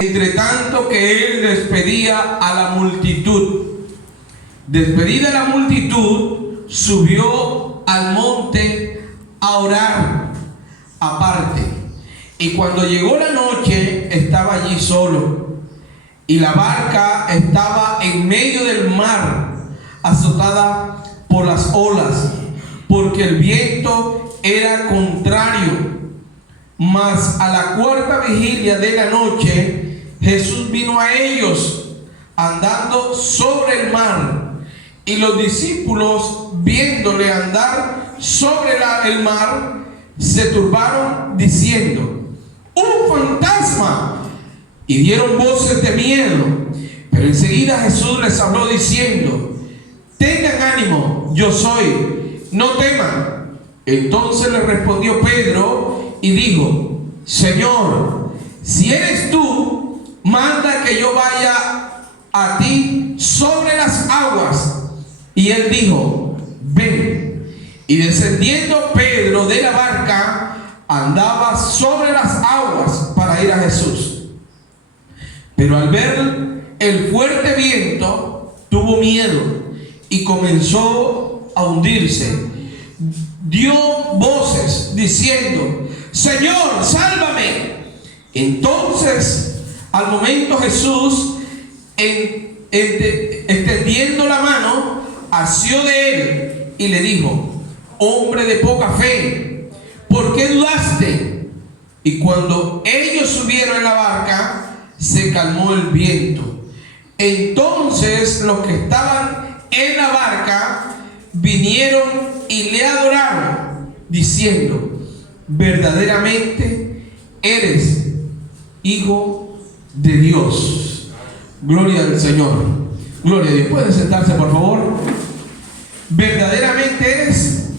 Entre tanto que él despedía a la multitud. Despedida la multitud, subió al monte a orar aparte. Y cuando llegó la noche, estaba allí solo. Y la barca estaba en medio del mar, azotada por las olas, porque el viento era contrario. Mas a la cuarta vigilia de la noche, Jesús vino a ellos andando sobre el mar. Y los discípulos, viéndole andar sobre el mar, se turbaron diciendo: ¡un fantasma! Y dieron voces de miedo. Pero enseguida Jesús les habló diciendo: tengan ánimo, yo soy, no teman. Entonces le respondió Pedro y dijo: Señor, si eres tú, manda que yo vaya a ti sobre las aguas. Y él dijo: ven. Y descendiendo Pedro de la barca, andaba sobre las aguas para ir a Jesús. Pero al ver el fuerte viento, tuvo miedo y comenzó a hundirse. Dio voces diciendo: Señor, sálvame. Entonces, al momento Jesús, extendiendo la mano, asió de él y le dijo: hombre de poca fe, ¿por qué dudaste? Y cuando ellos subieron en la barca, se calmó el viento. Entonces los que estaban en la barca vinieron y le adoraron, diciendo: verdaderamente eres Hijo de Dios. Gloria al Señor. Gloria a Dios. ¿Pueden sentarse, por favor? Verdaderamente eres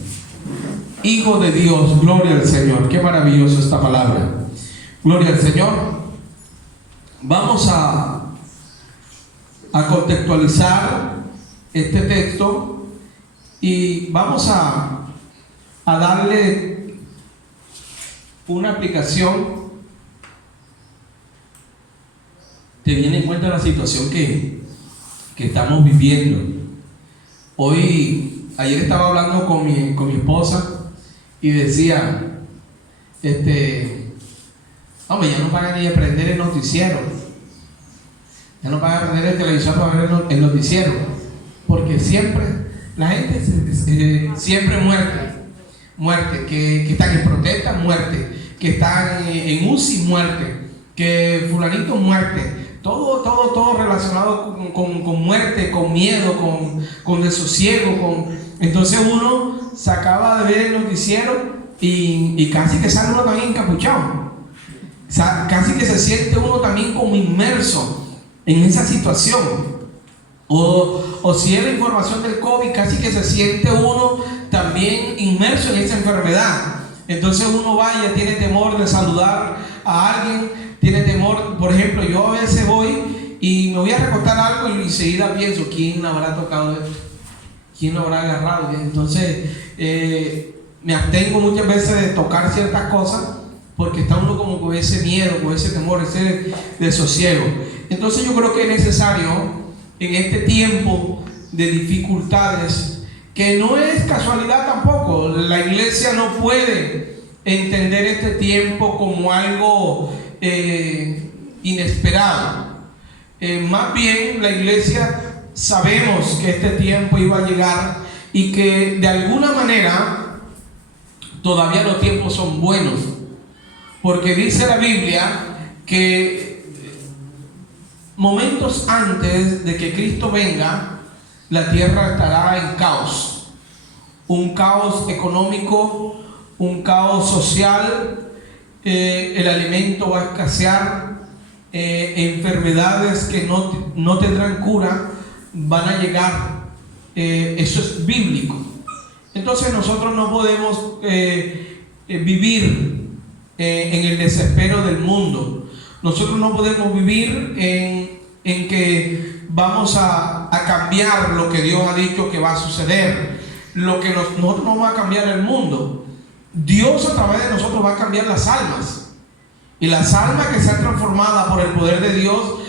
Hijo de Dios. Gloria al Señor. Qué maravillosa esta palabra. Gloria al Señor. Vamos a contextualizar este texto y vamos a darle una aplicación teniendo en cuenta la situación que estamos viviendo. Ayer estaba hablando con mi esposa y decía: hombre, ya no pagan ni a prender el noticiero, ya no pagan a prender el televisor para ver el noticiero, porque siempre la gente siempre muerte, que están en protesta, muerte, que están en UCI, muerte, que fulanito, muerte, todo relacionado con muerte, con miedo, con desosiego, entonces uno se acaba de ver el noticiero y casi que sale uno también encapuchado. Casi que se siente uno también como inmerso en esa situación. O si es la información del COVID, casi que se siente uno también inmerso en esa enfermedad. Entonces uno vaya, tiene temor de saludar a alguien, tiene temor. Por ejemplo, yo a veces voy y me voy a recostar algo y enseguida pienso: ¿quién habrá tocado esto? ¿Quién lo habrá agarrado? Entonces me abstengo muchas veces de tocar ciertas cosas, porque está uno como con ese miedo, con ese temor, ese desosiego. Entonces yo creo que es necesario en este tiempo de dificultades, que no es casualidad tampoco, la iglesia no puede entender este tiempo como algo inesperado. Más bien la iglesia sabemos que este tiempo iba a llegar y que de alguna manera todavía los tiempos son buenos. Porque dice la Biblia que momentos antes de que Cristo venga, la tierra estará en caos. Un caos económico, un caos social, el alimento va a escasear, enfermedades que no tendrán cura van a llegar. Eso es bíblico. Entonces nosotros no podemos vivir en el desespero del mundo. Nosotros no podemos vivir en que vamos a cambiar lo que Dios ha dicho que va a suceder. Nosotros no vamos a cambiar el mundo. Dios a través de nosotros va a cambiar las almas. Y las almas que sean transformadas por el poder de Dios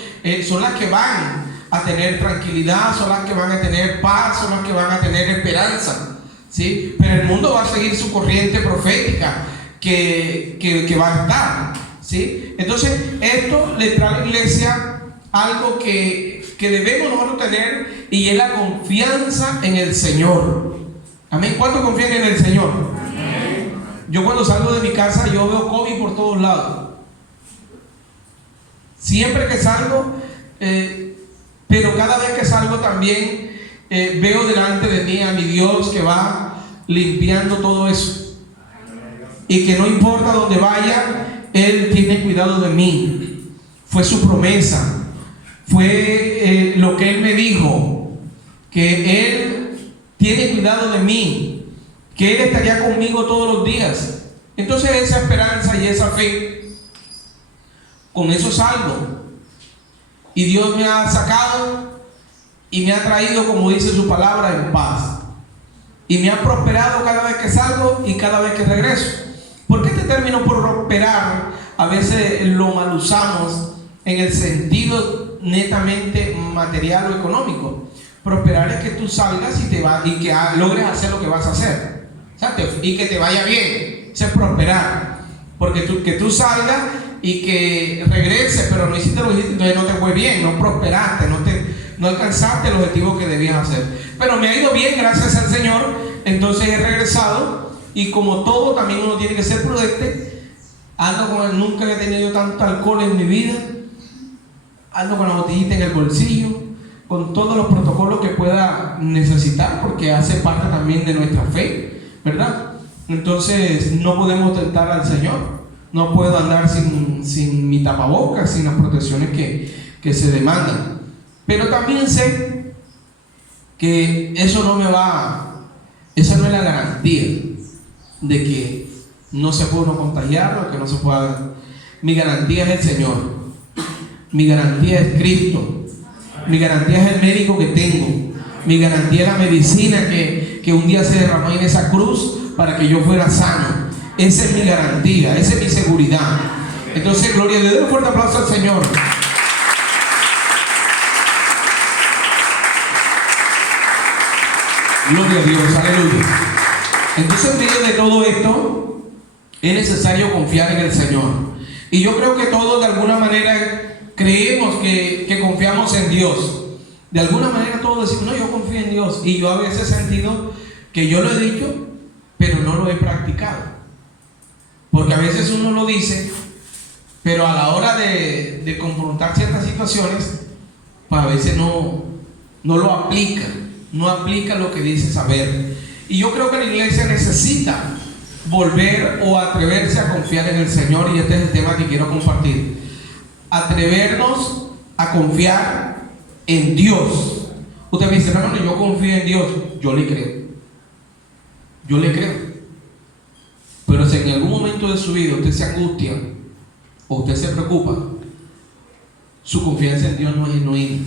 son las que van a tener tranquilidad, son las que van a tener paz, son las que van a tener esperanza, ¿sí? Pero el mundo va a seguir su corriente profética que va a estar, ¿sí? Entonces esto le trae a la iglesia algo que debemos nosotros tener, y es la confianza en el Señor. Amén. ¿Cuántos confían en el Señor? Amén. Yo cuando salgo de mi casa yo veo COVID por todos lados. Siempre que salgo, pero cada vez que salgo también veo delante de mí a mi Dios que va limpiando todo eso, y que no importa dónde vaya, Él tiene cuidado de mí. Fue su promesa, fue lo que Él me dijo, que Él tiene cuidado de mí, que Él estaría conmigo todos los días. Entonces esa esperanza y esa fe, con eso salgo. Y Dios me ha sacado y me ha traído, como dice su palabra, en paz. Y me ha prosperado cada vez que salgo y cada vez que regreso. Porque este término prosperar a veces lo mal usamos en el sentido netamente material o económico. Prosperar es que tú salgas y que logres hacer lo que vas a hacer, ¿sabes? Y que te vaya bien. Eso es prosperar. Porque que tú salgas y que regreses, pero no hiciste lo que hiciste, entonces no te fue bien, no prosperaste, no alcanzaste el objetivo que debías hacer. Pero me ha ido bien, gracias al Señor. Entonces he regresado, y como todo, también uno tiene que ser prudente. Nunca he tenido tanto alcohol en mi vida. Ando con la botellita en el bolsillo, con todos los protocolos que pueda necesitar, porque hace parte también de nuestra fe, ¿verdad? Entonces no podemos tentar al Señor. No puedo andar sin mi tapabocas, sin las protecciones que se demandan. Pero también sé que esa no es la garantía de que no se puede uno contagiar o que no se pueda. Mi garantía es el Señor. Mi garantía es Cristo. Mi garantía es el médico que tengo. Mi garantía es la medicina que un día se derramó en esa cruz para que yo fuera sano. Esa es mi garantía, esa es mi seguridad. Entonces, gloria a Dios, le doy un fuerte aplauso al Señor. Gloria a Dios, aleluya. Entonces, en medio de todo esto, es necesario confiar en el Señor. Y yo creo que todos de alguna manera creemos que confiamos en Dios. De alguna manera todos decimos, no, yo confío en Dios. Y yo a veces he sentido que yo lo he dicho, pero no lo he practicado. Porque a veces uno lo dice, pero a la hora de confrontar ciertas situaciones, pues a veces no lo aplica, no aplica lo que dice saber. Y yo creo que la iglesia necesita volver o atreverse a confiar en el Señor, y este es el tema que quiero compartir. Atrevernos a confiar en Dios. Usted me dice, hermano, yo confío en Dios. Yo le creo. Yo le creo. Pero si en algún momento de su vida usted se angustia o usted se preocupa, su confianza en Dios no es genuina.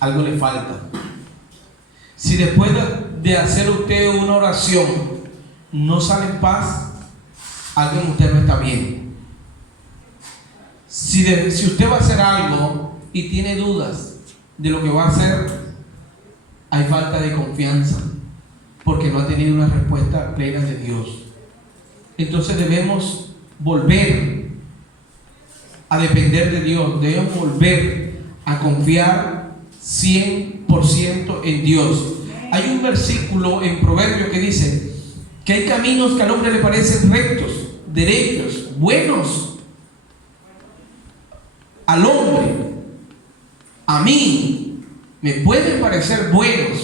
Algo le falta. Si después de hacer usted una oración no sale en paz, algo en usted no está bien. Si usted va a hacer algo y tiene dudas de lo que va a hacer, hay falta de confianza, porque no ha tenido una respuesta plena de Dios. Entonces debemos volver a depender de Dios, debemos volver a confiar 100% en Dios. Hay un versículo en Proverbios que dice que hay caminos que al hombre le parecen rectos, derechos, buenos. Al hombre, a mí, me pueden parecer buenos.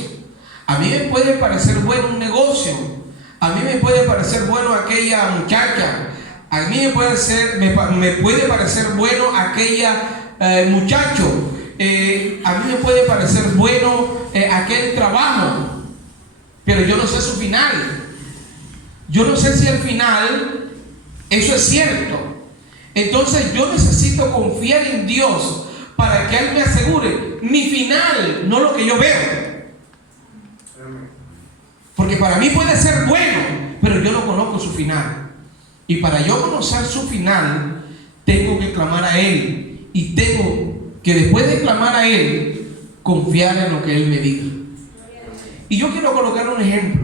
A mí me puede parecer bueno un negocio. A mí me puede parecer bueno aquella muchacha. A mí me puede parecer bueno aquella muchacho. A mí me puede parecer bueno aquel trabajo. Pero yo no sé su final. Yo no sé si al final eso es cierto. Entonces yo necesito confiar en Dios para que Él me asegure mi final, no lo que yo veo. Porque para mí puede ser bueno, pero yo no conozco su final. Y para yo conocer su final, tengo que clamar a Él y tengo que, después de clamar a Él, confiar en lo que Él me diga. Y yo quiero colocar un ejemplo.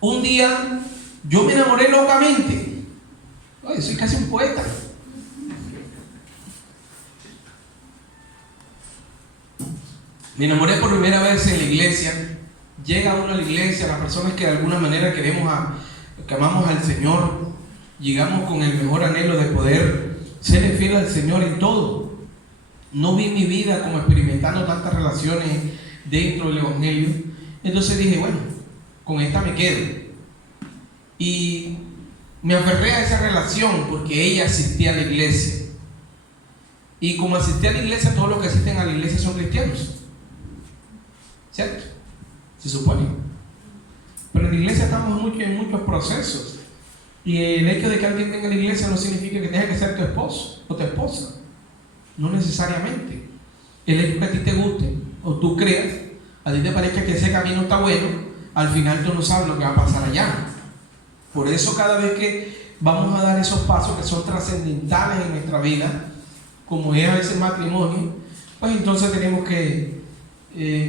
Un día yo me enamoré locamente. Oye, soy casi un poeta. Me enamoré por primera vez en la iglesia. Llega uno a la iglesia, las personas que de alguna manera que amamos al Señor, llegamos con el mejor anhelo de poder ser fiel al Señor en todo. No vi mi vida como experimentando tantas relaciones dentro del Evangelio. Entonces dije, bueno, con esta me quedo. Y me aferré a esa relación porque ella asistía a la iglesia. Y como asistía a la iglesia, todos los que asisten a la iglesia son cristianos, ¿cierto? Se supone. Pero en la iglesia estamos en muchos procesos. Y el hecho de que alguien venga a la iglesia no significa que tenga que ser tu esposo o tu esposa. No necesariamente. El hecho que a ti te guste o tú creas, a ti te parezca que ese camino está bueno, al final tú no sabes lo que va a pasar allá. Por eso cada vez que vamos a dar esos pasos que son trascendentales en nuestra vida, como es a veces matrimonio, pues entonces tenemos que,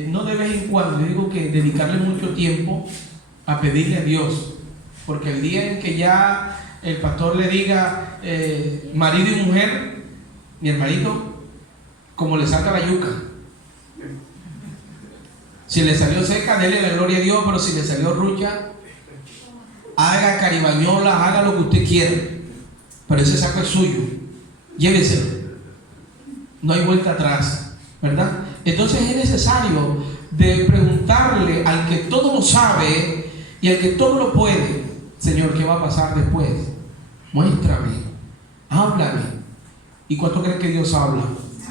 no de vez en cuando, yo digo que dedicarle mucho tiempo a pedirle a Dios, porque el día en que ya el pastor le diga marido y mujer, mi hermanito, como le salga la yuca, si le salió seca, dele la gloria a Dios, pero si le salió rucha, haga caribañolas, haga lo que usted quiera, pero ese saco es suyo, lléveselo, no hay vuelta atrás, ¿verdad? Entonces es necesario de preguntarle al que todo lo sabe y al que todo lo puede: Señor, ¿qué va a pasar después? Muéstrame, háblame. ¿Y cuánto creen que Dios habla?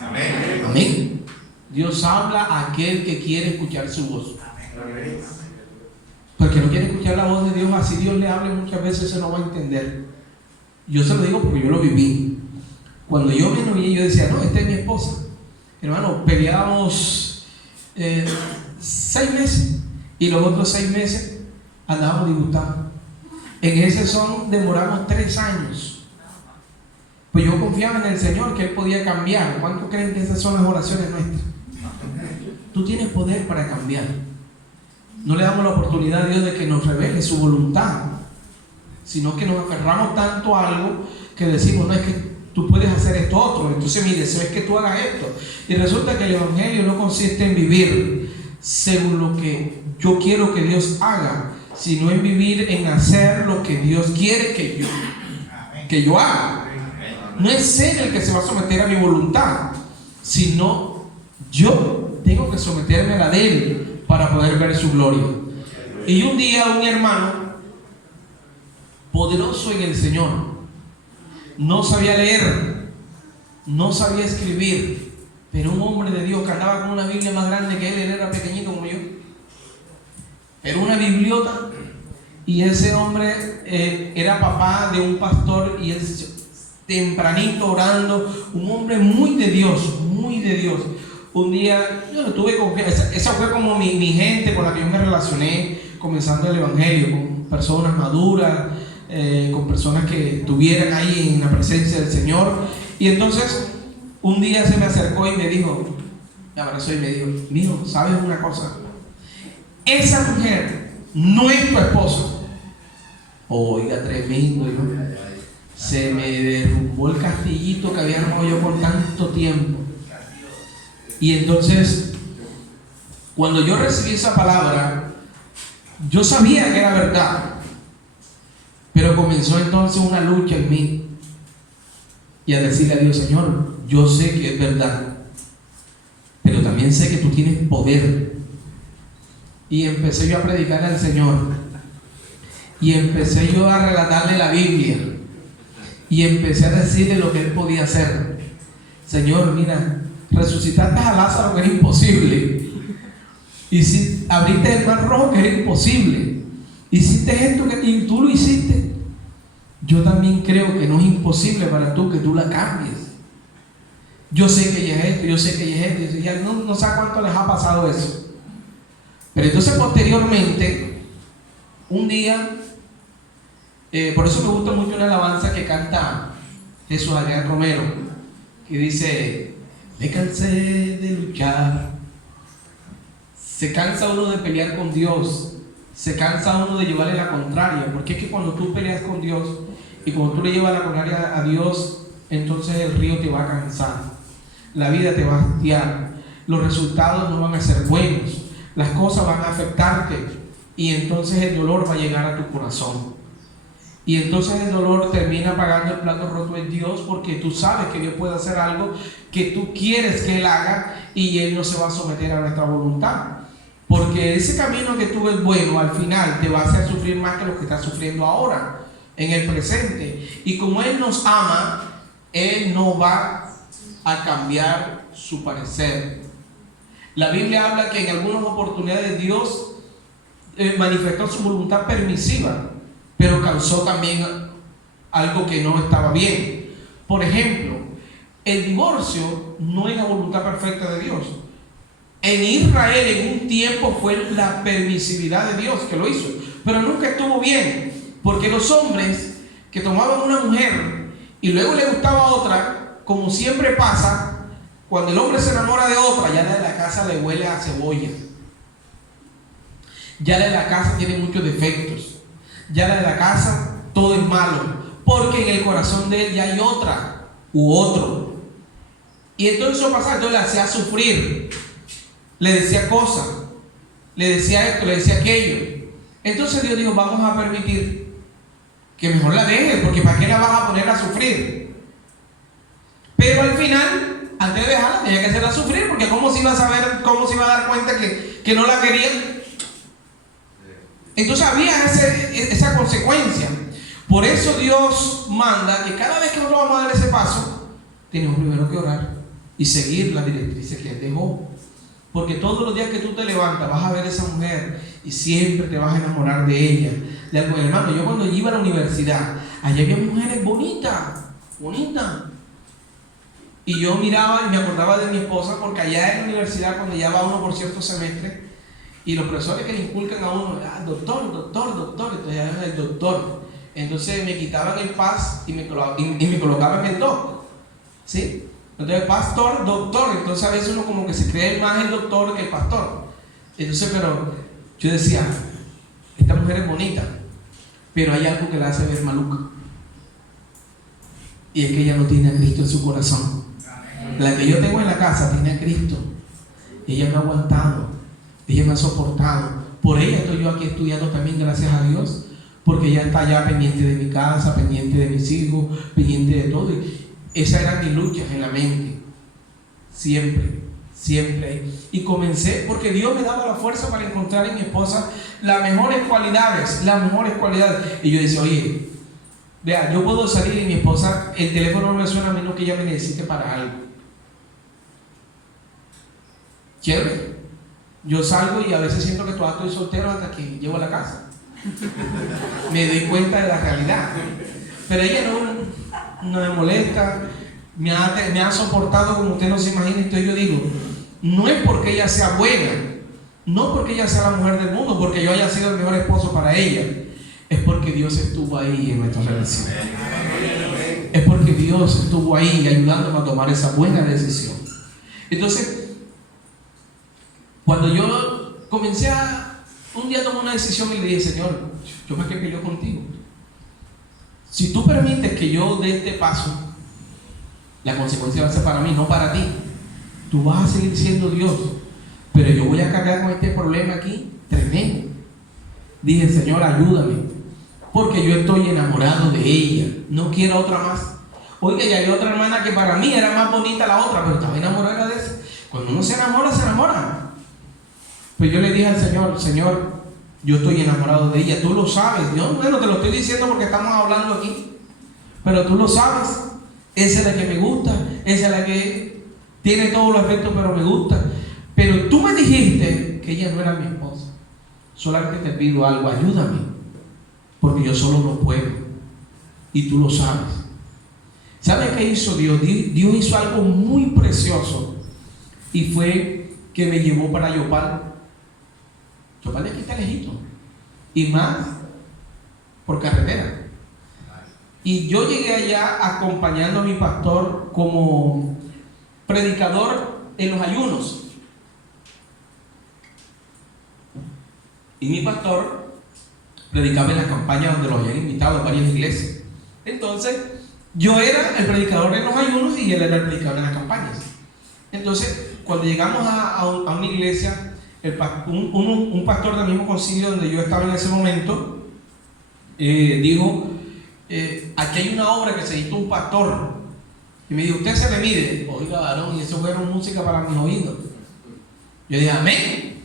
Amén. Amén. Dios habla a aquel que quiere escuchar su voz. Amén. Porque no quiere escuchar la voz de Dios, así Dios le hable muchas veces se no va a entender. Yo se lo digo porque yo lo viví. Cuando yo me novié, yo decía, no, esta es mi esposa. Hermano, peleábamos 6 meses y los otros 6 meses andábamos disgustados. En ese son demoramos 3 años. Pues yo confiaba en el Señor que Él podía cambiar. ¿Cuántos creen que esas son las oraciones nuestras? Tú tienes poder para cambiar. No le damos la oportunidad a Dios de que nos revele su voluntad, sino que nos aferramos tanto a algo que decimos, no, es que tú puedes hacer esto otro, entonces mi deseo es que tú hagas esto. Y resulta que el Evangelio no consiste en vivir según lo que yo quiero que Dios haga, sino en vivir, en hacer lo que Dios quiere que yo haga. No es Él el que se va a someter a mi voluntad, sino yo tengo que someterme a la de Él para poder ver su gloria. Y un día un hermano poderoso en el Señor, no sabía leer, no sabía escribir, pero un hombre de Dios que andaba con una Biblia más grande que él era pequeñito como yo, era una bibliota. Y ese hombre era papá de un pastor, y él tempranito orando, un hombre muy de Dios, muy de Dios. Un día yo no tuve confianza, esa fue como mi gente con la que yo me relacioné comenzando el Evangelio, con personas maduras, con personas que estuvieran ahí en la presencia del Señor. Y entonces un día se me acercó y me dijo, me abrazó y me dijo, mijo, ¿sabes una cosa? Esa mujer no es tu esposa. Oiga, tremendo, ¿no? Se me derrumbó el castillito que había armado yo por tanto tiempo. Y entonces, cuando yo recibí esa palabra, yo sabía que era verdad, pero comenzó entonces una lucha en mí, y a decirle a Dios, Señor, yo sé que es verdad, pero también sé que tú tienes poder. Y empecé yo a predicar al Señor, y empecé yo a relatarle la Biblia, y empecé a decirle lo que Él podía hacer. Señor, mira, resucitaste a Lázaro, que era imposible. Y si abriste el mar rojo, que era imposible. Hiciste esto y tú lo hiciste. Yo también creo que no es imposible para tú que tú la cambies. Yo sé que ella es esto, yo sé que ella es esto. Ya no sé a cuánto les ha pasado eso. Pero entonces posteriormente, un día, por eso me gusta mucho una alabanza que canta Jesús Adrián Romero, que dice: me cansé de luchar. Se cansa uno de pelear con Dios, se cansa uno de llevarle la contraria, porque es que cuando tú peleas con Dios y cuando tú le llevas la contraria a Dios, entonces el río te va a cansar, la vida te va a hastiar, los resultados no van a ser buenos, las cosas van a afectarte y entonces el dolor va a llegar a tu corazón. Y entonces el dolor termina pagando el plato roto en Dios, porque tú sabes que Dios puede hacer algo que tú quieres que Él haga y Él no se va a someter a nuestra voluntad. Porque ese camino que tú ves bueno, al final te va a hacer sufrir más que lo que estás sufriendo ahora, en el presente. Y como Él nos ama, Él no va a cambiar su parecer. La Biblia habla que en algunas oportunidades Dios manifestó su voluntad permisiva, pero causó también algo que no estaba bien. Por ejemplo, el divorcio no es la voluntad perfecta de Dios. En Israel en un tiempo fue la permisividad de Dios que lo hizo, pero nunca estuvo bien, porque los hombres que tomaban una mujer y luego le gustaba otra, como siempre pasa, cuando el hombre se enamora de otra, ya de la casa le huele a cebolla, ya de la casa tiene muchos defectos, ya de la casa todo es malo, porque en el corazón de él ya hay otra u otro. Y entonces eso pasa, entonces le hacía sufrir, le decía cosas, le decía esto, le decía aquello. Entonces Dios dijo: vamos a permitir que mejor la dejes, porque ¿para qué la vas a poner a sufrir? Pero al final, antes de dejarla, tenía que hacerla sufrir, porque ¿cómo se iba a saber, cómo se iba a dar cuenta que no la quería? Entonces había esa consecuencia. Por eso Dios manda que cada vez que nosotros vamos a dar ese paso, tenemos primero que orar y seguir las directrices que Él dejó. Porque todos los días que tú te levantas vas a ver a esa mujer y siempre te vas a enamorar de ella. De algo. Hermano, yo cuando iba a la universidad, allá había mujeres bonitas. Y yo miraba y me acordaba de mi esposa, porque allá en la universidad, cuando ya va uno por ciertos semestres, y los profesores que le inculcan a uno: doctor, entonces ya era el doctor. Entonces me quitaban el pas y me colocaban el doc, ¿sí? Entonces pastor, doctor. Entonces a veces uno como que se cree más el doctor que el pastor. Entonces, pero yo decía: esta mujer es bonita, pero hay algo que la hace ver maluca, y es que ella no tiene a Cristo en su corazón. La que yo tengo en la casa tiene a Cristo. Ella me ha aguantado, ella me ha soportado. Por ella estoy yo aquí estudiando también, gracias a Dios, porque ella está allá pendiente de mi casa, pendiente de mis hijos, pendiente de todo. Y esas eran mis luchas en la mente, siempre. Y comencé, porque Dios me daba la fuerza para encontrar en mi esposa las mejores cualidades. Y yo decía: oye, vea, yo puedo salir y mi esposa, el teléfono no me suena a menos que ella me necesite para algo. Chévere. Yo salgo y a veces siento que todavía estoy soltero hasta que llego a la casa. Me doy cuenta de la realidad. Pero ella no me molesta, me ha soportado como usted no se imagina. Entonces yo digo: no es porque ella sea buena, no porque ella sea la mujer del mundo, porque yo haya sido el mejor esposo para ella, es porque Dios estuvo ahí en nuestra relación. Es porque Dios estuvo ahí ayudándome a tomar esa buena decisión. Entonces, cuando yo comencé un día tomé una decisión y le dije: Señor, yo me quedé contigo. Si tú permites que yo dé este paso, la consecuencia va a ser para mí, no para ti. Tú vas a seguir siendo Dios, pero yo voy a cargar con este problema aquí tremendo. Dije: Señor, ayúdame, porque yo estoy enamorado de ella, no quiero otra más. Oiga, ya hay otra hermana que para mí era más bonita la otra, pero estaba enamorada de esa. Cuando uno se enamora. Pues yo le dije al Señor: Señor, yo estoy enamorado de ella, tú lo sabes. Yo, bueno, te lo estoy diciendo porque estamos hablando aquí, pero tú lo sabes. Esa es la que me gusta, esa es la que tiene todos los efectos, pero me gusta. Pero tú me dijiste que ella no era mi esposa. Solamente te pido algo: ayúdame, porque yo solo no puedo, y tú lo sabes. ¿Sabes qué hizo Dios? Dios hizo algo muy precioso, y fue que me llevó para Yopal. Yopal de aquí está lejito, y más por carretera. Y yo llegué allá acompañando a mi pastor como predicador en los ayunos. Y mi pastor predicaba en las campañas donde los habían invitado a varias iglesias. Entonces, yo era el predicador en los ayunos y él era el predicador en las campañas. Entonces, cuando llegamos a una iglesia, un pastor del mismo concilio donde yo estaba en ese momento, dijo, aquí hay una obra que se necesita un pastor. Y me dijo, usted se le mide. Oiga, varón, y eso fue música para mis oídos. Yo dije, amén.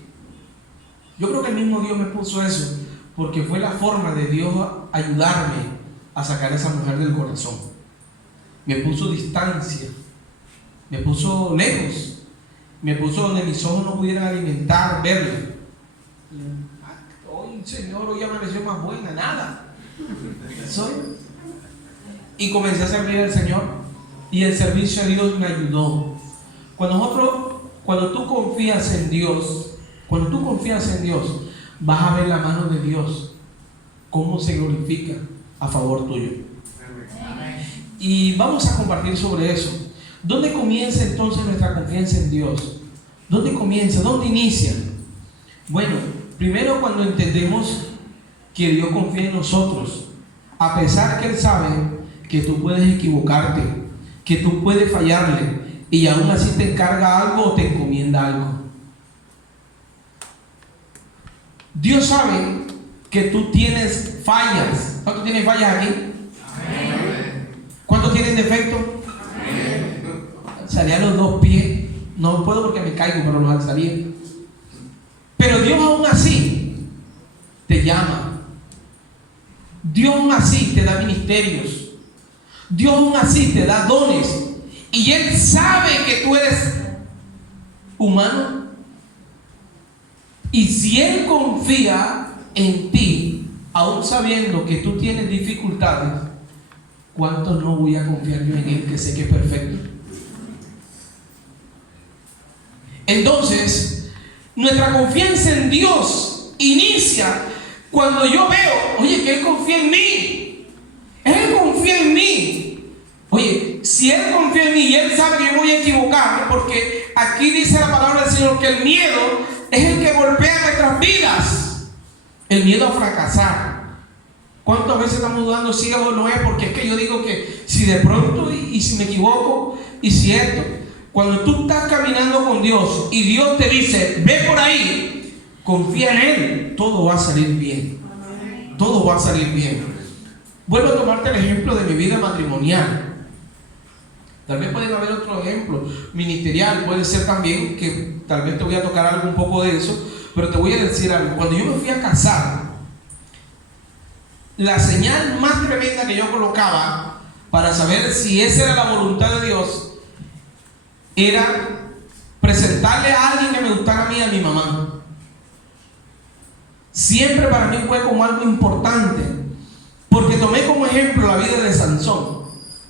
Yo creo que el mismo Dios me puso eso, porque fue la forma de Dios ayudarme a sacar a esa mujer del corazón. Me puso distancia, me puso lejos, me puso donde mis ojos no pudieran alimentar, verla. Hoy, Señor, hoy amaneció más buena, nada. Soy. Y comencé a servir al Señor, y el servicio a Dios me ayudó. Cuando tú confías en Dios, vas a ver la mano de Dios, cómo se glorifica a favor tuyo. Y vamos a compartir sobre eso. ¿Dónde comienza entonces nuestra confianza en Dios? ¿Dónde comienza? ¿Dónde inicia? Bueno, primero cuando entendemos que Dios confía en nosotros, a pesar que Él sabe que tú puedes equivocarte, que tú puedes fallarle, y aún así te encarga algo o te encomienda algo. Dios sabe que tú tienes fallas. ¿Cuántos tienen fallas aquí? Amén. ¿Cuántos tienen defectos? Alzaría los dos pies. No puedo porque me caigo, pero los alzaría. Pero Dios aún así te llama. Dios aún así te da ministerios. Dios aún así te da dones. Y Él sabe que tú eres humano. Y si Él confía en ti, aún sabiendo que tú tienes dificultades, ¿cuánto no voy a confiar yo en Él, que sé que es perfecto? Entonces, nuestra confianza en Dios inicia cuando yo veo, oye, que Él confía en mí. Él confía en mí. Oye, si Él confía en mí y Él sabe que yo voy a equivocar, porque aquí dice la palabra del Señor que el miedo es el que golpea nuestras vidas. El miedo a fracasar. ¿Cuántas veces estamos dudando si o no es? Porque es que yo digo que si de pronto y si me equivoco y si esto. Cuando tú estás caminando con Dios y Dios te dice, ve por ahí, confía en Él, todo va a salir bien. Todo va a salir bien. Vuelvo a tomarte el ejemplo de mi vida matrimonial. Tal vez pueden haber otro ejemplo ministerial, puede ser también, que tal vez te voy a tocar algo un poco de eso, pero te voy a decir algo. Cuando yo me fui a casar, la señal más tremenda que yo colocaba para saber si esa era la voluntad de Dios era presentarle a alguien que me gustara a mí, a mi mamá. Siempre para mí fue como algo importante, porque tomé como ejemplo la vida de Sansón.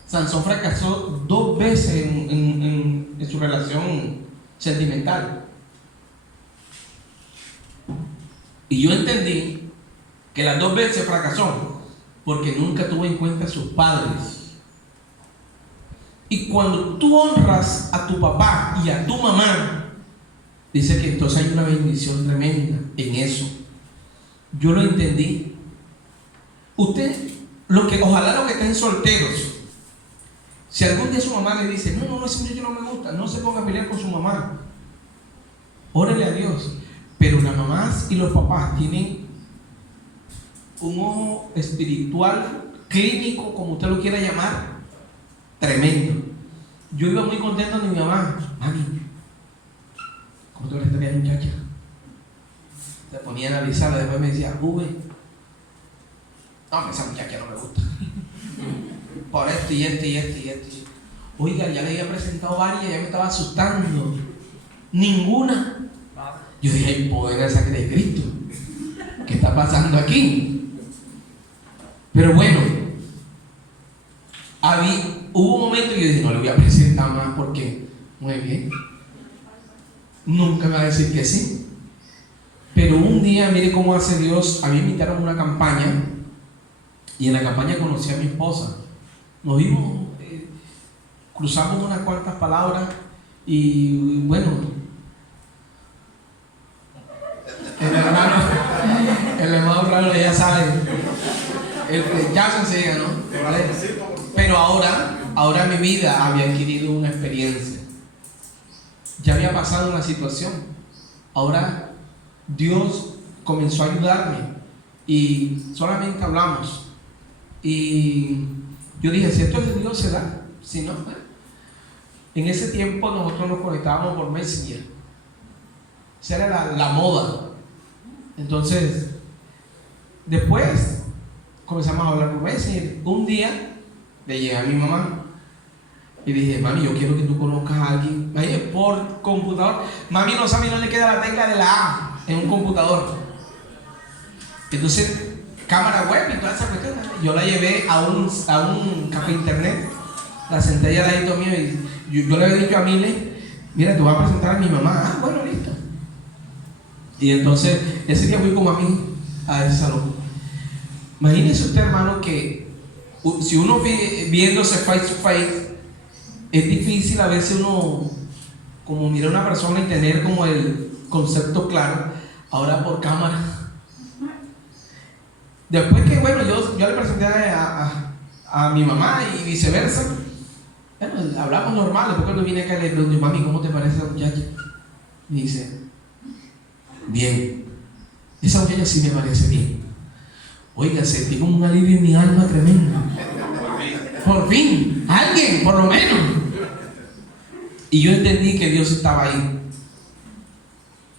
Sansón fracasó 2 veces en su relación sentimental. Y yo entendí que las 2 veces fracasó porque nunca tuvo en cuenta a sus padres. Y cuando tú honras a tu papá y a tu mamá, dice que entonces hay una bendición tremenda en eso. Yo lo entendí. Ojalá los que estén solteros, si algún día su mamá le dice, no, ese muchacho no me gusta, no se ponga a pelear con su mamá. Órale a Dios. Pero las mamás y los papás tienen un ojo espiritual, clínico, como usted lo quiera llamar, tremendo. Yo iba muy contento de mi mamá. Mami, ¿cómo te ves esta muchacha? Se ponía a analizarla, después me decía, no, esa muchacha no me gusta. Por esto y esto y esto y esto. Oiga, ya le había presentado varias, ya me estaba asustando. Ninguna. Yo dije, el poder de la sangre de Cristo. ¿Qué está pasando aquí? Pero bueno, hubo un momento que yo dije, no le voy a presentar más porque, muy bien, nunca me va a decir que sí. Pero un día, mire cómo hace Dios. A mí me invitaron a una campaña y en la campaña conocí a mi esposa. Nos vimos, cruzamos unas cuantas palabras y bueno, el hermano Raúl ya sabe, el Jackson se diga, ¿no? ¿Vale? Pero ahora mi vida había adquirido una experiencia. Ya había pasado una situación. Ahora Dios comenzó a ayudarme y solamente hablamos. Y yo dije, si esto es de Dios, será. Si no, en ese tiempo nosotros nos conectábamos por Messenger. Esa era la moda. Entonces, después comenzamos a hablar por Messenger. Un día le llegué a mi mamá y dije, mami, yo quiero que tú conozcas a alguien. Por computador. Mami no sabe, no le queda la tecla de la A en un computador. Entonces, cámara web y toda esa cuestión. Yo la llevé a un café internet. La senté allá al ladito mío y yo le había dicho a Mile, mira, te voy a presentar a mi mamá. Ah, bueno, listo. Y entonces, ese día fui como a mí, a ese salón. Imagínese usted, hermano, que si uno viéndose face to face, es difícil a veces uno como mirar a una persona y tener como el concepto claro. Ahora por cámara. Después que, bueno, yo le presenté a mi mamá y viceversa. Bueno, hablamos normal. Después cuando vine acá le pregunté, mami, ¿cómo te parece esa muchacha? Me dice, bien. Esa muchacha sí me parece bien. Oiga, sentí como un alivio en mi alma tremendo. Por fin, alguien, por lo menos. Y yo entendí que Dios estaba ahí.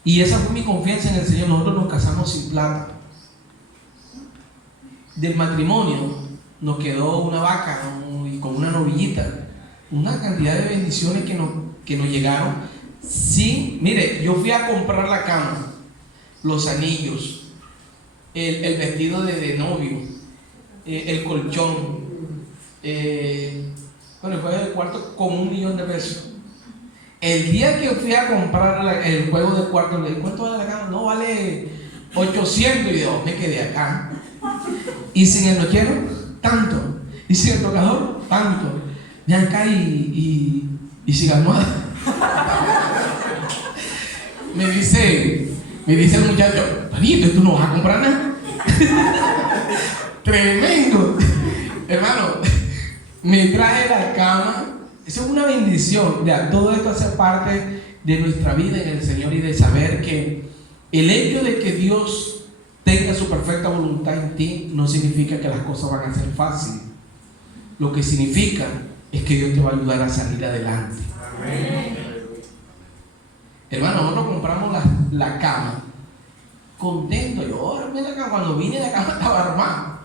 Y esa fue mi confianza en el Señor. Nosotros nos casamos sin plata. Del matrimonio nos quedó una vaca y con una novillita. Una cantidad de bendiciones que nos llegaron. Sí, mire, yo fui a comprar la cama, los anillos, el vestido de novio, el colchón, bueno, el juego de cuarto con $1,000,000. El día que fui a comprar el juego de cuarto, le dije, ¿cuánto vale la cama? No, vale 800. Y yo me quedé acá. Y sin el nochero, tanto. Y sin el tocador, tanto. Ven acá y sin almohada. Me dice el muchacho, Danito, ¿tú no vas a comprar nada? Tremendo. Hermano, me traje la cama. Eso es una bendición. Ya, todo esto hace parte de nuestra vida en el Señor y de saber que el hecho de que Dios tenga su perfecta voluntad en ti no significa que las cosas van a ser fáciles. Lo que significa es que Dios te va a ayudar a salir adelante. Amén. Hermano, nosotros compramos la cama contento. Yo armé la cama. Cuando vine, la cama estaba armada,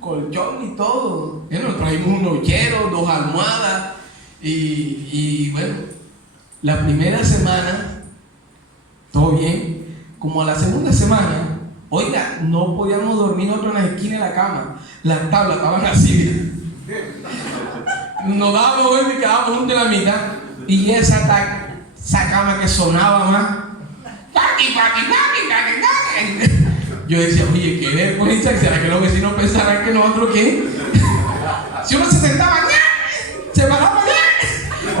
colchón y todo. Bueno, trajimos un nochero, 2 almohadas y bueno, la primera semana todo bien. Como a la segunda semana, oiga, no podíamos dormir nosotros en la esquina de la cama. Las tablas estaban así. Nos dábamos vuelta y quedábamos juntos en la mitad. Y esa cama que sonaba más. Yo decía, oye, qué vergüenza. ¿Será que los vecinos pensarán que nosotros qué? Si uno se sentaba, se paraba,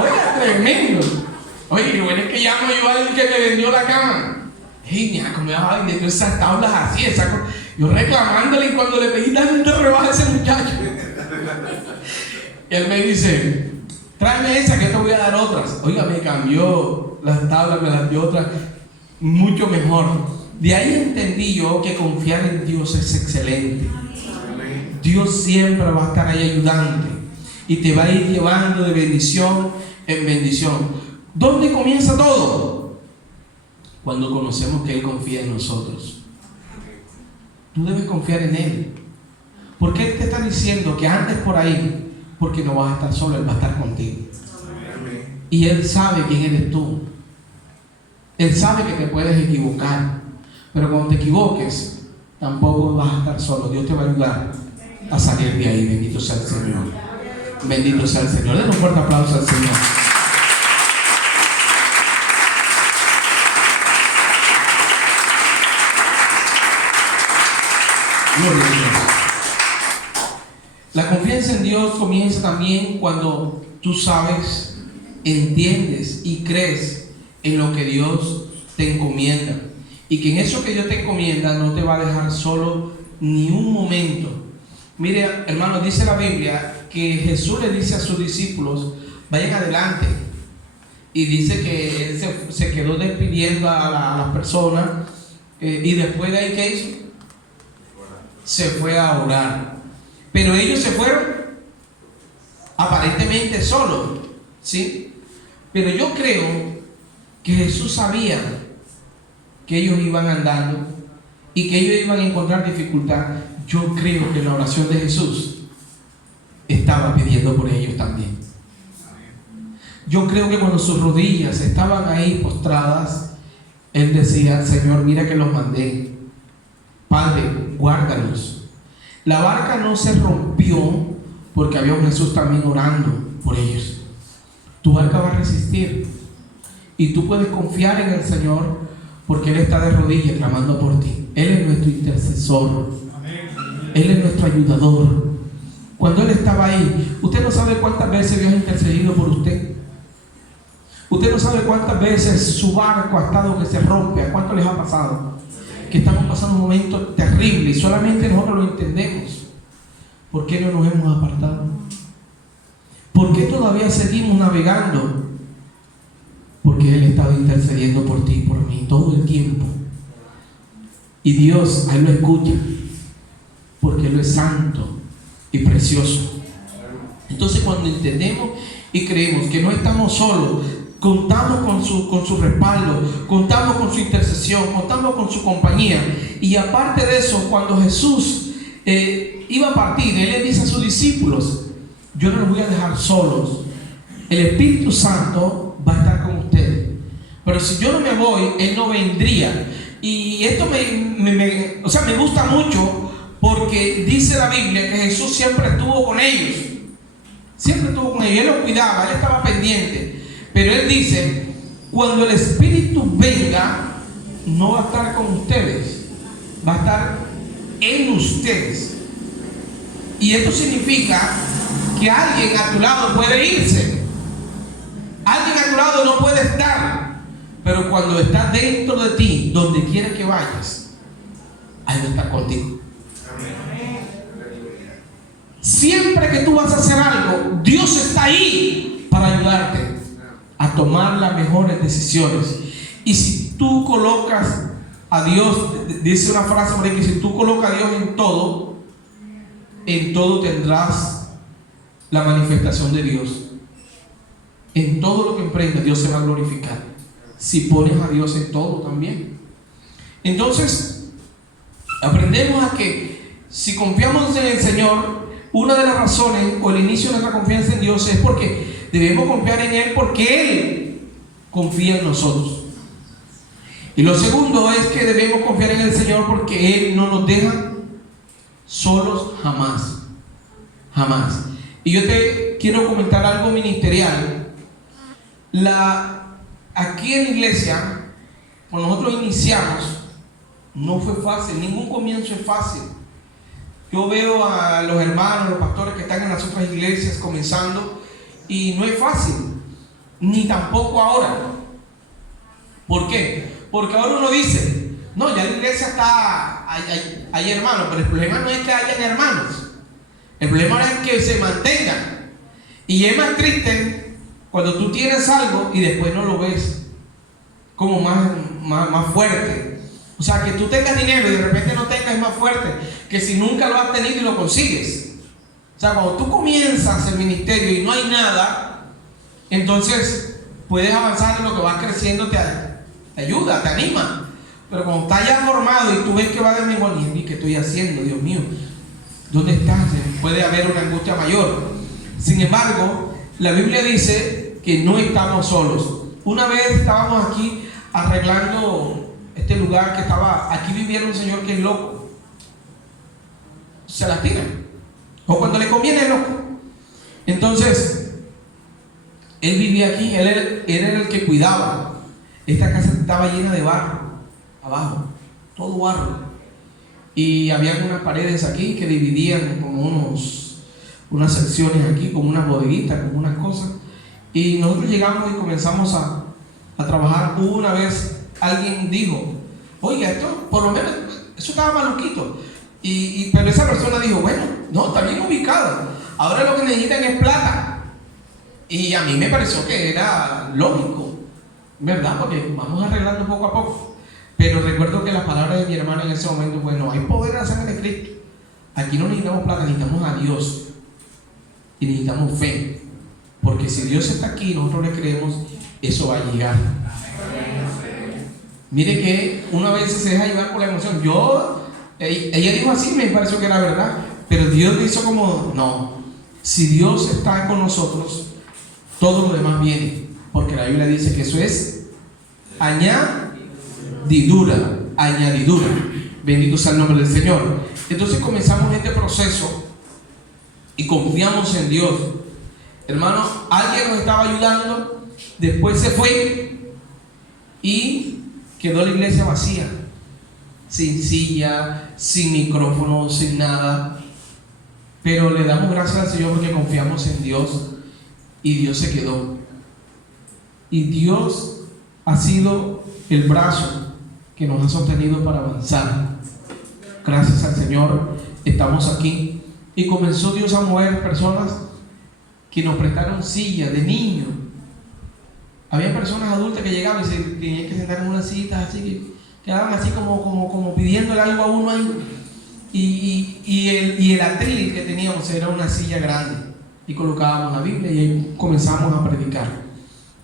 oiga, tremendo. Oye, lo bueno es que llamo yo al que me vendió la cama. Hey, mira, ¿cómo me vas a vender esas tablas así? Yo reclamándole, y cuando le pedí tanto rebaja a ese muchacho. Y él me dice, tráeme esa que te voy a dar otras. Oiga, me cambió las tablas, me las dio otras mucho mejor. De ahí entendí yo que confiar en Dios es excelente. Dios siempre va a estar ahí ayudante y te va a ir llevando de bendición en bendición. ¿Dónde comienza todo? Cuando conocemos que Él confía en nosotros. Tú debes confiar en Él, porque Él te está diciendo que andes por ahí, porque no vas a estar solo, Él va a estar contigo. Y Él sabe quién eres tú. Él sabe que te puedes equivocar, pero cuando te equivoques tampoco vas a estar solo. Dios te va a ayudar a salir de ahí. Bendito sea el Señor. Bendito sea el Señor. Den un fuerte aplauso al Señor. Gloria a Dios. La confianza confianza en Dios comienza también cuando tú sabes, entiendes y crees en lo que Dios te encomienda. Y que en eso que Dios te encomienda no te va a dejar solo ni un momento. Mire, hermanos, dice la Biblia que Jesús le dice a sus discípulos: vayan adelante. Y dice que él se quedó despidiendo a las personas, y después de ahí, ¿qué hizo? Se fue a orar. Pero ellos se fueron aparentemente solos, ¿sí? Pero yo creo que Jesús sabía que ellos iban andando y que ellos iban a encontrar dificultad. Yo creo que la oración de Jesús estaba pidiendo por ellos también. Yo creo que cuando sus rodillas estaban ahí postradas, Él decía: Señor, mira que los mandé. Padre, guárdalos. La barca no se rompió porque había un Jesús también orando por ellos. Tu barca va a resistir. Y tú puedes confiar en el Señor porque Él está de rodillas clamando por ti. Él es nuestro intercesor. Él es nuestro ayudador. Cuando Él estaba ahí, usted no sabe cuántas veces Dios ha intercedido por usted. Usted no sabe cuántas veces su barco ha estado que se rompe. ¿A cuánto les ha pasado? Que estamos pasando un momento terrible y solamente nosotros lo entendemos. ¿Por qué no nos hemos apartado? ¿Por qué todavía seguimos navegando? Porque Él estaba intercediendo por ti y por mí todo el tiempo. Y Dios ahí lo escucha, porque Él es santo y precioso. Entonces, cuando entendemos y creemos que no estamos solos, contamos con su respaldo, contamos con su intercesión, contamos con su compañía. Y aparte de eso, cuando Jesús iba a partir, Él le dice a sus discípulos: yo no los voy a dejar solos, el Espíritu Santo va a estar con ustedes, pero si yo no me voy, Él no vendría. Y esto me gusta mucho, porque dice la Biblia que Jesús siempre estuvo con ellos. Siempre estuvo con ellos, Él los cuidaba, Él estaba pendiente. Pero Él dice: cuando el Espíritu venga, no va a estar con ustedes, va a estar en ustedes. Y esto significa que alguien a tu lado puede irse, alguien a tu lado no puede estar, pero cuando está dentro de ti, donde quiera que vayas, ahí va a estar contigo. Siempre que tú vas a hacer algo, Dios está ahí para ayudarte a tomar las mejores decisiones. Y si tú colocas a Dios, dice una frase por ahí, que si tú colocas a Dios en todo tendrás la manifestación de Dios. En todo lo que emprendas, Dios se va a glorificar, si pones a Dios en todo también. Entonces, aprendemos a que si confiamos en el Señor, una de las razones o el inicio de nuestra confianza en Dios es porque debemos confiar en Él, porque Él confía en nosotros. Y lo segundo es que debemos confiar en el Señor porque Él no nos deja solos jamás. Jamás. Y yo te quiero comentar algo ministerial. Aquí en la iglesia, cuando nosotros iniciamos, no fue fácil, ningún comienzo es fácil. Yo veo a los hermanos, los pastores que están en las otras iglesias comenzando, y no es fácil, ni tampoco ahora. ¿Por qué? Porque ahora uno dice: no, ya la iglesia está, hay hermanos, pero el problema no es que hayan hermanos, el problema es que se mantengan. Y es más triste cuando tú tienes algo y después no lo ves como más fuerte. O sea, que tú tengas dinero y de repente no tengas, es más fuerte que si nunca lo has tenido y lo consigues. O sea, cuando tú comienzas el ministerio y no hay nada, entonces puedes avanzar en lo que vas creciendo, te ayuda, te anima. Pero cuando estás ya formado y tú ves que va de mi, ¿qué estoy haciendo? Dios mío, ¿dónde estás? Puede haber una angustia mayor. Sin embargo, la Biblia dice que no estamos solos. Una vez estábamos aquí arreglando este lugar que estaba, aquí viviera un señor que es loco, se la tira, o cuando le conviene es loco. Entonces él vivía aquí, él era el que cuidaba. Esta casa estaba llena de barro abajo, todo barro, y había unas paredes aquí que dividían como unas secciones aquí, como unas bodeguitas, como unas cosas. Y nosotros llegamos y comenzamos a trabajar. Una vez alguien dijo, oiga, esto por lo menos, eso estaba maluquito. Pero esa persona dijo, bueno, no, está bien ubicado. Ahora lo que necesitan es plata. Y a mí me pareció que era lógico, ¿verdad? Porque vamos arreglando poco a poco. Pero recuerdo que las palabras de mi hermano en ese momento, bueno, hay poder en la sangre de Cristo. Aquí no necesitamos plata, necesitamos a Dios. Y necesitamos fe. Porque si Dios está aquí y nosotros le creemos, eso va a llegar. Mire que una vez se deja llevar por la emoción. Ella dijo así, me pareció que era verdad. Pero Dios le hizo como, no. Si Dios está con nosotros, todo lo demás viene. Porque la Biblia dice que eso es añadidura. Añadidura. Bendito sea el nombre del Señor. Entonces comenzamos este proceso y confiamos en Dios. Hermano, alguien nos estaba ayudando, después se fue y quedó la iglesia vacía, sin silla, sin micrófono, sin nada. Pero le damos gracias al Señor porque confiamos en Dios y Dios se quedó. Y Dios ha sido el brazo que nos ha sostenido para avanzar. Gracias al Señor estamos aquí. Y comenzó Dios a mover personas que nos prestaron sillas de niños. Había personas adultas que llegaban y se tenían que sentar en unas sillas así, que quedaban así como pidiéndole algo a uno ahí. Y el atril que teníamos era una silla grande. Y colocábamos la Biblia y ahí comenzamos a predicar.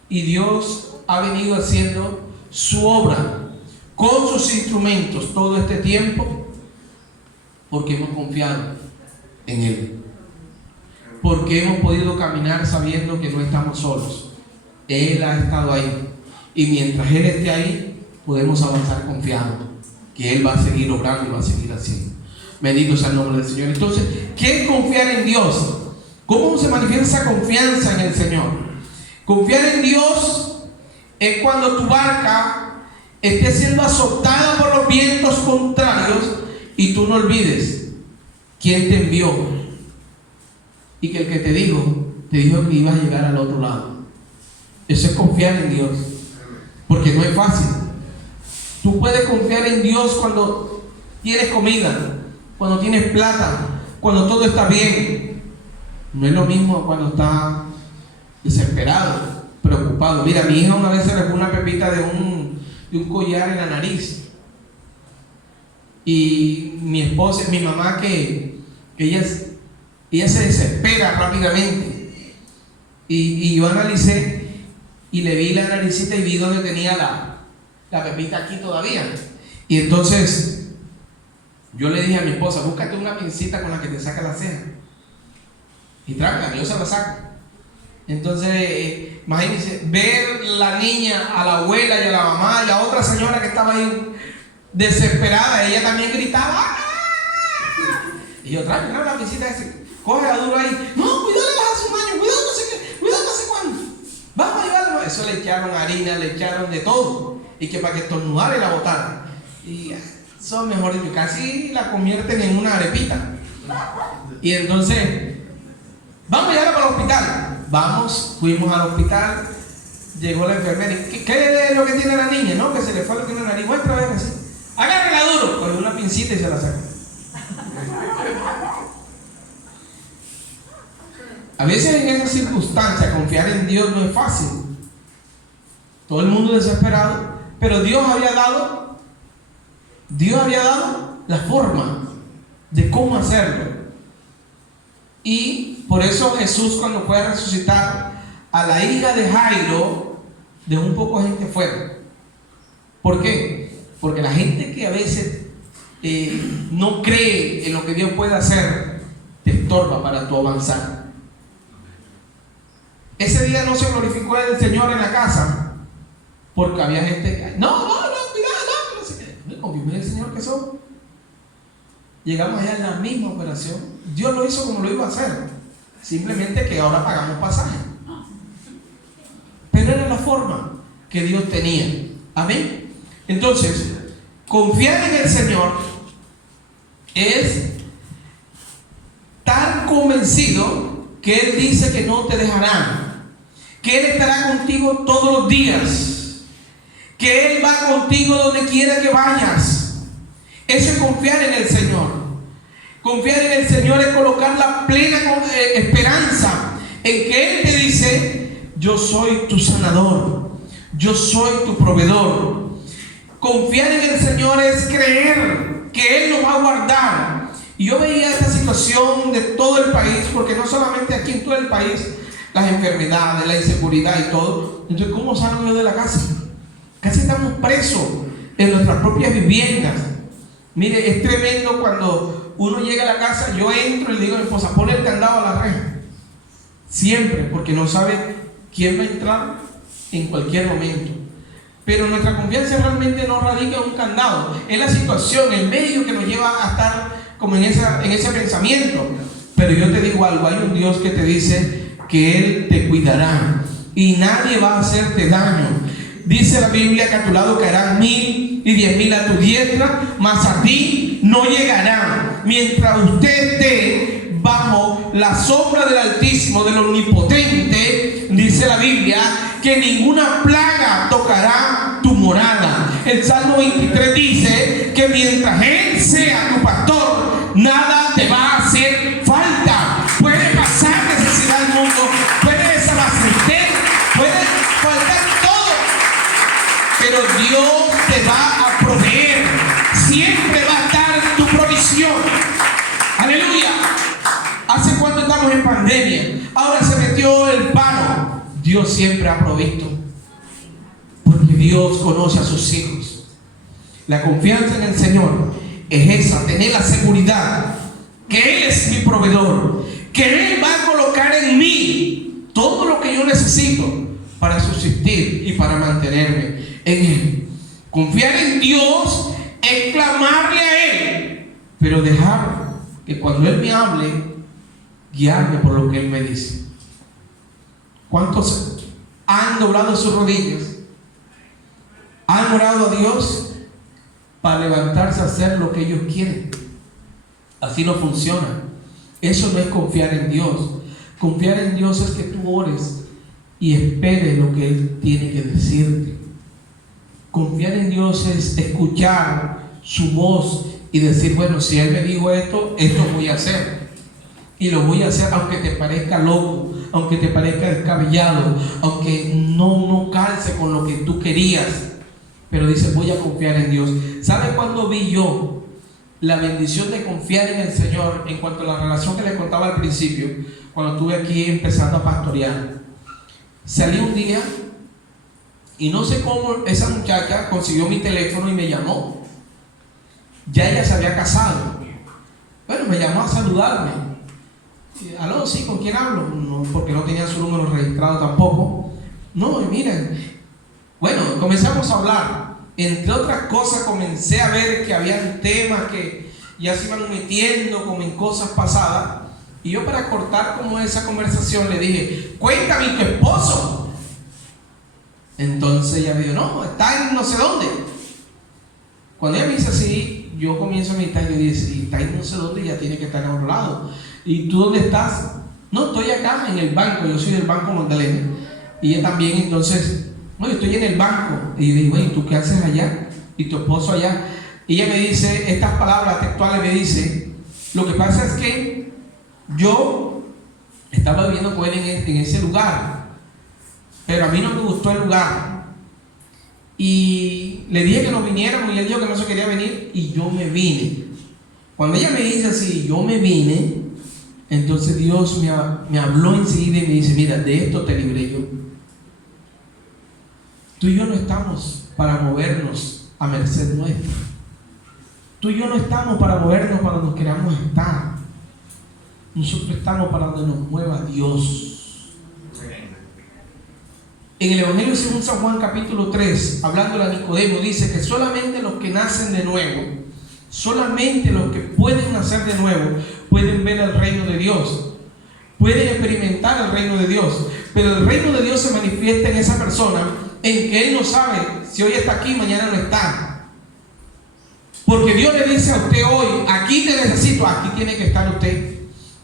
Y Dios ha venido haciendo su obra con sus instrumentos todo este tiempo, porque hemos confiado en Él. Porque hemos podido caminar sabiendo que no estamos solos. Él ha estado ahí. Y mientras Él esté ahí, podemos avanzar confiando que Él va a seguir obrando y va a seguir haciendo. Bendito sea el nombre del Señor. Entonces, ¿qué es confiar en Dios? ¿Cómo se manifiesta esa confianza en el Señor? Confiar en Dios es cuando tu barca esté siendo azotada por los vientos contrarios y tú no olvides quién te envió. Y que el que te dijo que ibas a llegar al otro lado. Eso es confiar en Dios. Porque no es fácil. Tú puedes confiar en Dios cuando tienes comida, cuando tienes plata, cuando todo está bien. No es lo mismo cuando estás desesperado, preocupado. Mira, mi hija una vez se le fue una pepita de un collar en la nariz. Y mi esposa, mi mamá, que ella se desespera rápidamente. Y yo analicé y le vi la naricita y vi donde tenía la pepita aquí todavía. Y entonces yo le dije a mi esposa, búscate una pincita con la que te saca la ceja y trágala, yo se la saco. Entonces imagínense, ver la niña, a la abuela y a la mamá y a otra señora que estaba ahí desesperada, ella también gritaba. ¡Ah! Y yo, trágala la pincita esa, cógela duro ahí. No, cuidado, le vas a hacer un daño, cuidado, no sé qué, cuidado, no sé cuándo. Vamos a llevarlo. Eso le echaron harina, le echaron de todo. Y que para que estornudara y la botaran. Y son mejores que casi la convierten en una arepita. Y entonces, vamos a llevarla para el hospital. Vamos, fuimos al hospital. Llegó la enfermera. ¿Qué es lo que tiene la niña? No, que se le fue lo que tiene la nariz. Muestra a ver así. Agárrela duro. Con una pincita y se la saca. A veces en esas circunstancias confiar en Dios no es fácil. Todo el mundo desesperado, pero Dios había dado la forma de cómo hacerlo. Y por eso Jesús, cuando fue a resucitar a la hija de Jairo, dejó un poco de gente fuera. ¿Por qué? Porque la gente que a veces no cree en lo que Dios puede hacer, te estorba para tu avanzar. Ese día no se glorificó el Señor en la casa, porque había gente que, no, cuidado, no sé qué. Confiemos en el Señor que son. Llegamos allá en la misma operación. Dios lo hizo como lo iba a hacer. Simplemente que ahora pagamos pasaje. Pero era la forma que Dios tenía. Amén. Entonces, confiar en el Señor es tan convencido que Él dice que no te dejará, que Él estará contigo todos los días, que Él va contigo donde quiera que vayas. Eso es confiar en el Señor. Confiar en el Señor es colocar la plena esperanza en que Él te dice: yo soy tu sanador, yo soy tu proveedor. Confiar en el Señor es creer que Él nos va a guardar. Y yo veía esta situación de todo el país, porque no solamente aquí, en todo el país, las enfermedades, la inseguridad y todo. Entonces, ¿cómo salgo yo de la casa? Casi estamos presos en nuestras propias viviendas. Mire, es tremendo cuando uno llega a la casa. Yo entro y le digo a mi esposa: ponle el candado a la reja. Siempre, porque no sabe quién va a entrar en cualquier momento. Pero nuestra confianza realmente no radica en un candado, es la situación, el medio que nos lleva a estar como en ese pensamiento. Pero yo te digo algo: hay un Dios que te dice que Él te cuidará y nadie va a hacerte daño. Dice la Biblia que a tu lado caerán 1000 y 10.000 a tu diestra, mas a ti no llegarán. Mientras usted esté bajo la sombra del Altísimo, del Omnipotente, dice la Biblia que ninguna plaga tocará tu morada. El Salmo 23 dice que mientras Él sea tu pastor, nada te va a hacer falta. Puede pasar necesidad del mundo, puede desabastecer, puede faltar todo, pero Dios te va a proveer. Siempre va a estar tu provisión. Aleluya. ¿Hace cuánto estamos en pandemia? Ahora se metió el paro. Dios siempre ha provisto, porque Dios conoce a sus hijos. La confianza en el Señor es esa: tener la seguridad que Él es mi proveedor, que Él va a colocar en mí todo lo que yo necesito para subsistir y para mantenerme en Él. Confiar en Dios es clamarle a Él, pero dejar que cuando Él me hable, guiarme por lo que Él me dice. ¿Cuántos han doblado sus rodillas? ¿Han orado a Dios para levantarse a hacer lo que ellos quieren? Así no funciona. Eso no es confiar en Dios. Confiar en Dios es que tú ores y esperes lo que Él tiene que decirte. Confiar en Dios es escuchar su voz y decir: bueno, si Él me dijo esto, esto voy a hacer. Y lo voy a hacer aunque te parezca loco, aunque te parezca descabellado, aunque no calce con lo que tú querías. Pero dice: voy a confiar en Dios. ¿Sabe cuándo vi yo la bendición de confiar en el Señor en cuanto a la relación que les contaba al principio? Cuando estuve aquí empezando a pastorear. Salí un día y no sé cómo esa muchacha consiguió mi teléfono y me llamó. Ya ella se había casado. Bueno, me llamó a saludarme. ¿Aló? Sí, ¿con quién hablo? No, porque no tenía su número registrado tampoco. No, y miren, bueno, comenzamos a hablar. Entre otras cosas, comencé a ver que habían temas que ya se iban metiendo como en cosas pasadas. Y yo, para cortar como esa conversación, le dije: cuéntame, ¿tu esposo? Entonces ella me dijo: no, está en no sé dónde. Cuando ella me dice así, yo comienzo a meditar y yo dije: si está en no sé dónde, ya tiene que estar en otro lado. ¿Y tú dónde estás? No, estoy acá en el banco, yo soy del Banco Magdalena. Y ella también. Entonces, no, yo estoy en el banco. Y yo digo: bueno, ¿y tú qué haces allá? ¿Y tu esposo allá? Y ella me dice estas palabras textuales, me dice: lo que pasa es que yo estaba viviendo con él en ese lugar, pero a mí no me gustó el lugar. Y le dije que nos viniéramos y él dijo que no se quería venir y yo me vine. Cuando ella me dice así, yo me vine, entonces Dios me habló enseguida y me dice: mira, de esto te libré yo. Tú y yo no estamos para movernos a merced nuestra. Tú y yo no estamos para movernos para donde nos queramos estar. Nosotros estamos para donde nos mueva Dios. En el Evangelio según San Juan capítulo 3, hablando a Nicodemo, dice que solamente los que nacen de nuevo, solamente los que pueden nacer de nuevo, pueden ver el reino de Dios, pueden experimentar el reino de Dios. Pero el reino de Dios se manifiesta en esa persona en que Él no sabe si hoy está aquí, mañana no está. Porque Dios le dice a usted hoy: aquí te necesito, aquí tiene que estar usted.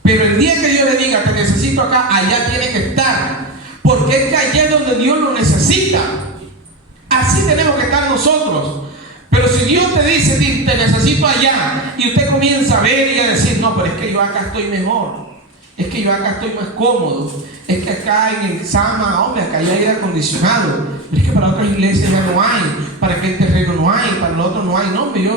Pero el día que Dios le diga, te necesito acá, allá tiene que estar. Porque es que allá es donde Dios lo necesita. Así tenemos que estar nosotros. Pero si Dios te dice, te necesito allá, y usted comienza a ver y a decir, no, pero es que yo acá estoy mejor, es que yo acá estoy más cómodo, es que acá en el Sama, hombre, acá hay aire acondicionado, pero es que para otras iglesias ya no hay, para aquel terreno no hay, para el otro no hay. No, hombre,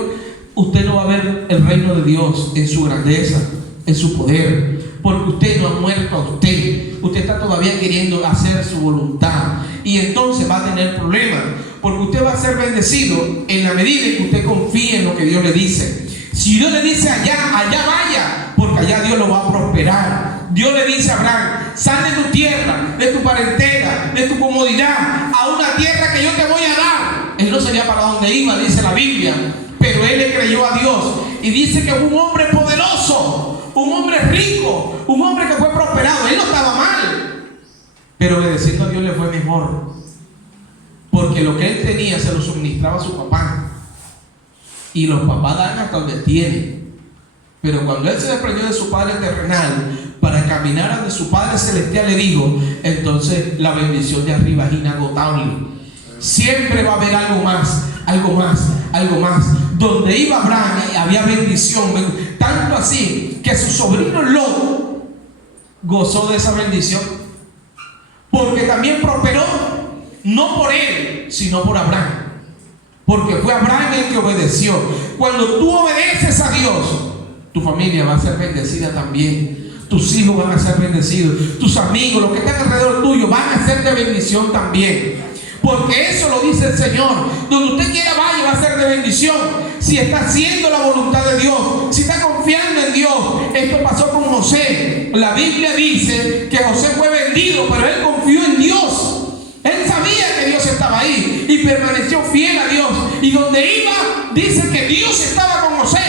usted no va a ver el reino de Dios en su grandeza, en su poder, porque usted no ha muerto a usted está todavía queriendo hacer su voluntad, y entonces va a tener problemas, porque usted va a ser bendecido en la medida en que usted confíe en lo que Dios le dice. Si Dios le dice allá vaya, porque allá Dios lo va a prosperar. Dios le dice a Abraham, sal de tu tierra, de tu parentela, de tu comodidad, a una tierra que yo te voy a dar. Él no sabía para dónde iba, dice la Biblia, pero él le creyó a Dios, y dice que fue un hombre poderoso, un hombre rico, un hombre que fue prosperado. Él no estaba mal, pero obedeciendo a Dios le fue mejor, porque lo que él tenía se lo suministraba a su papá, y los papás dan hasta donde tienen. Pero cuando él se desprendió de su padre terrenal para caminar ante su Padre celestial, le dijo, entonces la bendición de arriba es inagotable. Siempre va a haber algo más, algo más, algo más. Donde iba Abraham había bendición, tanto así que su sobrino Lot gozó de esa bendición, porque también prosperó, no por él, sino por Abraham, porque fue Abraham el que obedeció. Cuando tú obedeces a Dios, tu familia va a ser bendecida también. Tus hijos van a ser bendecidos. Tus amigos, los que están alrededor tuyo, van a ser de bendición también. Porque eso lo dice el Señor. Donde usted quiera vaya, va a ser de bendición. Si está haciendo la voluntad de Dios, si está confiando en Dios. Esto pasó con José. La Biblia dice que José fue vendido, pero él confió en Dios. Él sabía que Dios estaba ahí y permaneció fiel a Dios. Y donde iba, dice que Dios estaba con José.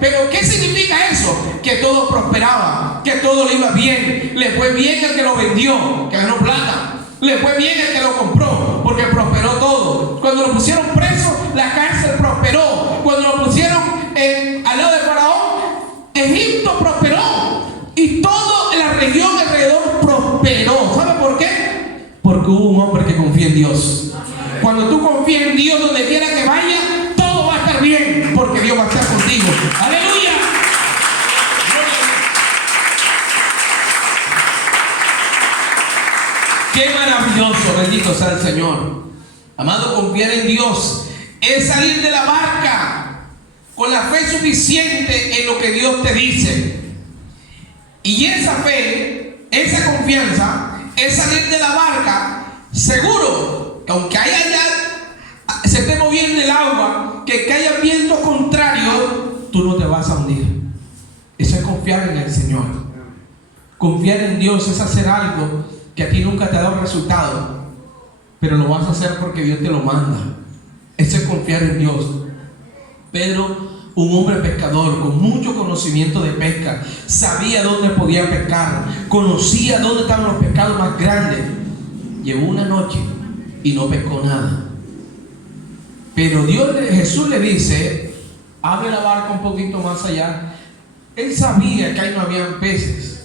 Pero ¿qué significa eso? Que todo prosperaba, que todo le iba bien. Le fue bien al que lo vendió, que ganó plata. Le fue bien al que lo compró, porque prosperó todo. Cuando lo pusieron preso, la cárcel prosperó. Cuando lo pusieron al lado de Faraón, Egipto prosperó. Y toda la región alrededor prosperó. ¿Sabe por qué? Porque hubo un hombre que confía en Dios. Cuando tú confías en Dios, donde quiera que vaya, todo va a estar bien, porque Dios va a estar contigo. ¡Aleluya! ¡Qué maravilloso! Bendito sea el Señor. Amado, confiar en Dios es salir de la barca con la fe suficiente en lo que Dios te dice. Y esa fe, esa confianza, es salir de la barca seguro que aunque se esté moviendo el agua, que haya viento contrario, tú no te vas a hundir. Eso es confiar en el Señor. Confiar en Dios es hacer algo que a ti nunca te ha dado resultado, pero lo vas a hacer porque Dios te lo manda. Eso es confiar en Dios. Pedro, un hombre pescador con mucho conocimiento de pesca, sabía dónde podía pescar, conocía dónde estaban los pescados más grandes. Llevó una noche y no pescó nada. Pero Jesús le dice, abre la barca un poquito más allá. Él sabía que ahí no habían peces,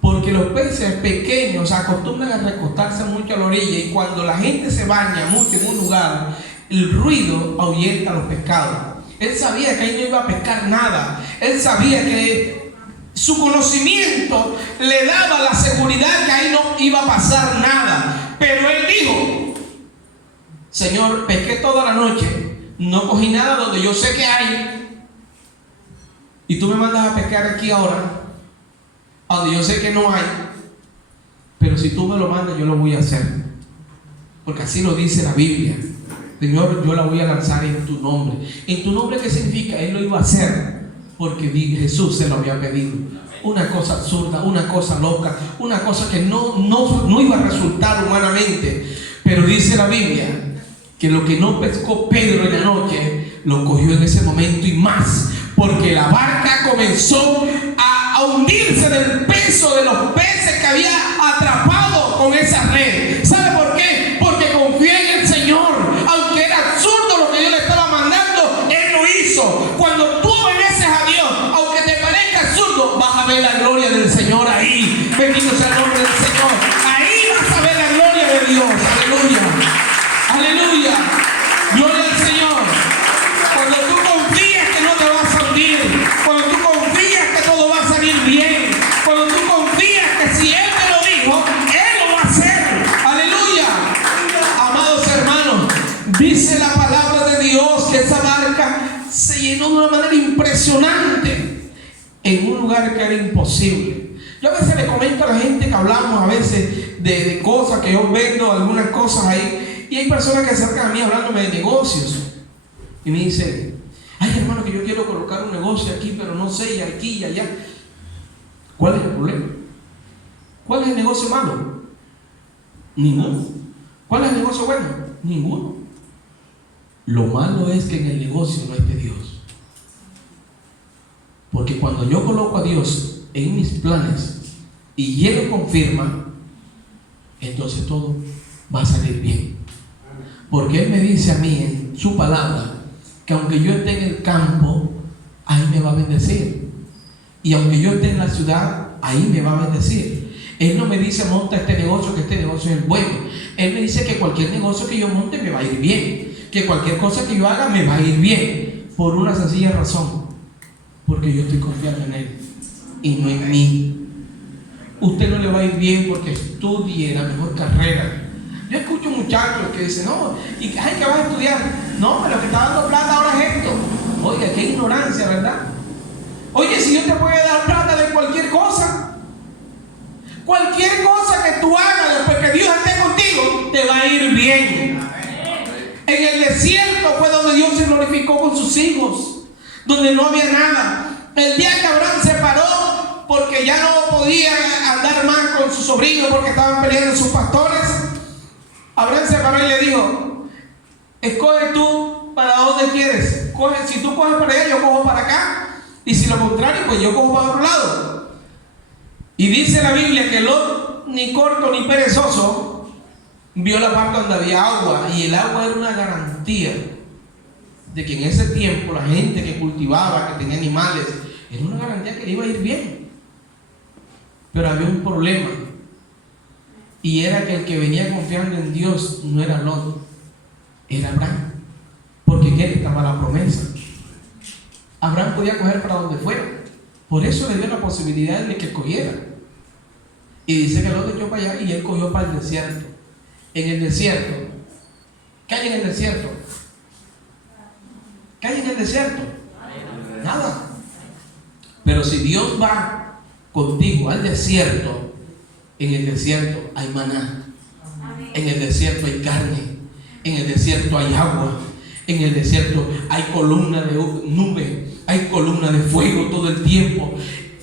porque los peces pequeños acostumbran a recostarse mucho a la orilla, y cuando la gente se baña mucho en un lugar, el ruido ahuyenta a los pescados. Él sabía que ahí no iba a pescar nada. Él sabía que su conocimiento le daba la seguridad que ahí no iba a pasar nada. Pero él dijo, Señor, pesqué toda la noche, no cogí nada donde yo sé que hay, y tú me mandas a pescar aquí ahora donde yo sé que no hay. Pero si tú me lo mandas, yo lo voy a hacer, porque así lo dice la Biblia. Señor, yo la voy a lanzar en tu nombre. ¿En tu nombre qué significa? Él lo iba a hacer porque Jesús se lo había pedido. Una cosa absurda, una cosa loca, una cosa que no iba a resultar humanamente. Pero dice la Biblia que lo que no pescó Pedro en la noche, lo cogió en ese momento y más, porque la barca comenzó a hundirse del peso de los peces que había atrapado con esa red. ¿Sabe por qué? Porque confió en el Señor. Aunque era absurdo lo que Dios le estaba mandando, Él lo hizo. Cuando tú obedeces a Dios, aunque te parezca absurdo, vas a ver la gloria del Señor. Dice la palabra de Dios que esa barca se llenó de una manera impresionante en un lugar que era imposible. Yo a veces le comento a la gente que hablamos a veces de cosas que yo vendo, algunas cosas ahí, y hay personas que se acercan a mí hablándome de negocios y me dicen: ay, hermano, que yo quiero colocar un negocio aquí, pero no sé, y aquí y allá. ¿Cuál es el problema? ¿Cuál es el negocio malo? Ninguno. ¿Cuál es el negocio bueno? Ninguno. Lo malo es que en el negocio no esté Dios. Porque cuando yo coloco a Dios en mis planes y Él lo confirma, entonces todo va a salir bien. Porque Él me dice a mí en su palabra que aunque yo esté en el campo, ahí me va a bendecir. Y aunque yo esté en la ciudad, ahí me va a bendecir. Él no me dice: monta este negocio, que este negocio es bueno. Él me dice que cualquier negocio que yo monte me va a ir bien, que cualquier cosa que yo haga me va a ir bien, por una sencilla razón: porque yo estoy confiando en Él y no en mí. Usted no le va a ir bien porque estudie la mejor carrera. Yo escucho muchachos que dicen: no, ¿y ay, qué vas a estudiar? No, pero que está dando plata ahora es esto. Oiga, qué ignorancia, ¿verdad? Oye, si Dios te puede dar plata de cualquier cosa que tú hagas, después que Dios esté contigo, te va a ir bien. En el desierto fue donde Dios se glorificó con sus hijos, donde no había nada. El día que Abraham se paró porque ya no podía andar más con su sobrino porque estaban peleando sus pastores, Abraham se paró y le dijo: escoge tú para dónde quieres. Si tú coges para allá, yo cojo para acá. Y si lo contrario, pues yo cojo para otro lado. Y dice la Biblia que Lot, ni corto ni perezoso, vio la parte donde había agua. Y el agua era una garantía de que en ese tiempo la gente que cultivaba, que tenía animales, era una garantía que le iba a ir bien. Pero había un problema. Y era que el que venía confiando en Dios no era Lot, era Abraham. Porque en él estaba la promesa. Abraham podía coger para donde fuera. Por eso le dio la posibilidad de que escogiera. Y dice que Lot echó para allá y él cogió para el desierto. En el desierto, ¿qué hay en el desierto? ¿Qué hay en el desierto? Nada. Pero si Dios va contigo al desierto, en el desierto hay maná, en el desierto hay carne, en el desierto hay agua, en el desierto hay columna de nube, hay columna de fuego todo el tiempo.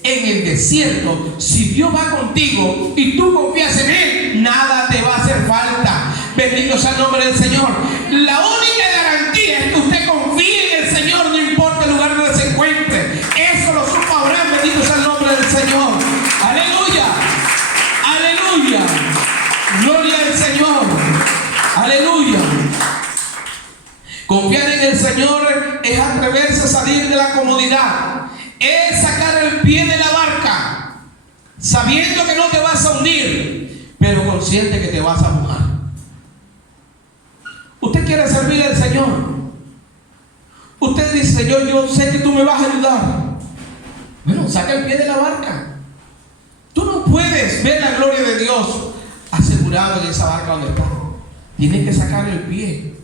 En el desierto, si Dios va contigo y tú confías en Él, nada te va a hacer falta. Bendito sea el nombre del Señor. La única garantía es que usted confíe en el Señor, no importa el lugar donde se encuentre. Eso lo supo Abraham. Bendito sea el nombre del Señor. Aleluya, aleluya, gloria al Señor, aleluya. Confiar en el Señor es atreverse a salir de la comodidad, es sacar el pie de la barca, sabiendo que no te vas a hundir, pero consciente que te vas a mojar. Usted quiere servir al Señor. Usted dice: Señor, yo sé que tú me vas a ayudar. Bueno, saca el pie de la barca. Tú no puedes ver la gloria de Dios asegurado en esa barca donde estás. Tienes que sacar el pie.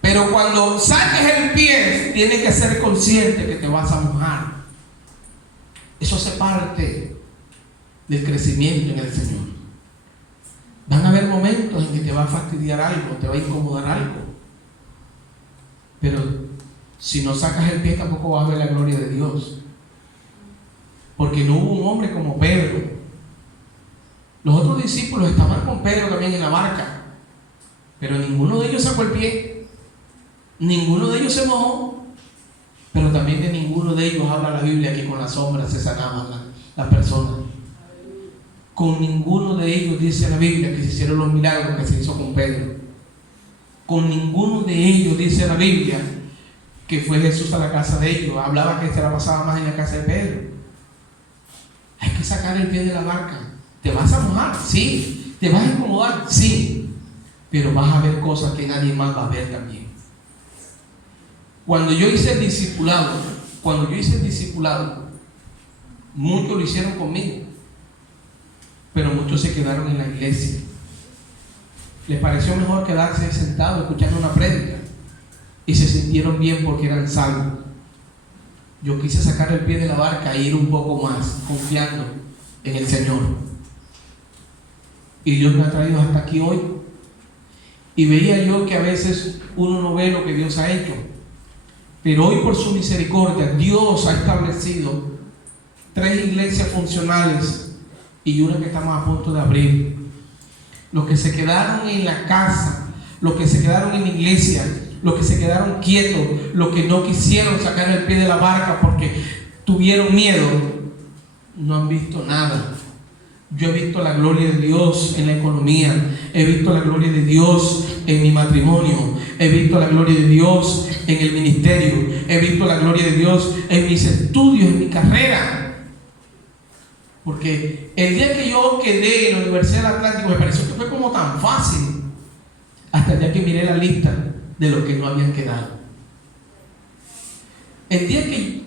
Pero cuando saques el pie, tienes que ser consciente que te vas a mojar. Eso hace parte del crecimiento en el Señor. Van a haber momentos en que te va a fastidiar algo, te va a incomodar algo. Pero si no sacas el pie, tampoco vas a ver la gloria de Dios. Porque no hubo un hombre como Pedro. Los otros discípulos estaban con Pedro también en la barca, pero ninguno de ellos sacó el pie. Ninguno de ellos se mojó. Pero también de ninguno de ellos habla la Biblia que con las sombras se sanaban las personas. Con ninguno de ellos dice la Biblia que se hicieron los milagros que se hizo con Pedro. Con ninguno de ellos dice la Biblia que fue Jesús a la casa de ellos. Hablaba que se la pasaba más en la casa de Pedro. Hay que sacar el pie de la barca. ¿Te vas a mojar? Sí. ¿Te vas a incomodar? Sí. Pero vas a ver cosas que nadie más va a ver también. Cuando yo hice el discipulado, muchos lo hicieron conmigo, pero muchos se quedaron en la iglesia. Les pareció mejor quedarse sentado escuchando una prédica y se sintieron bien porque eran salvos. Yo quise sacar el pie de la barca e ir un poco más, confiando en el Señor. Y Dios me ha traído hasta aquí hoy. Y veía yo que a veces uno no ve lo que Dios ha hecho. Pero hoy, por su misericordia, Dios ha establecido 3 iglesias funcionales y una que estamos a punto de abrir. Los que se quedaron en la casa, los que se quedaron en la iglesia, los que se quedaron quietos, los que no quisieron sacar el pie de la barca porque tuvieron miedo, no han visto nada. Yo he visto la gloria de Dios en la economía, he visto la gloria de Dios en mi matrimonio, he visto la gloria de Dios en el ministerio, he visto la gloria de Dios en mis estudios, en mi carrera. Porque el día que yo quedé en la Universidad del Atlántico me pareció que fue como tan fácil, hasta el día que miré la lista de los que no habían quedado. El día que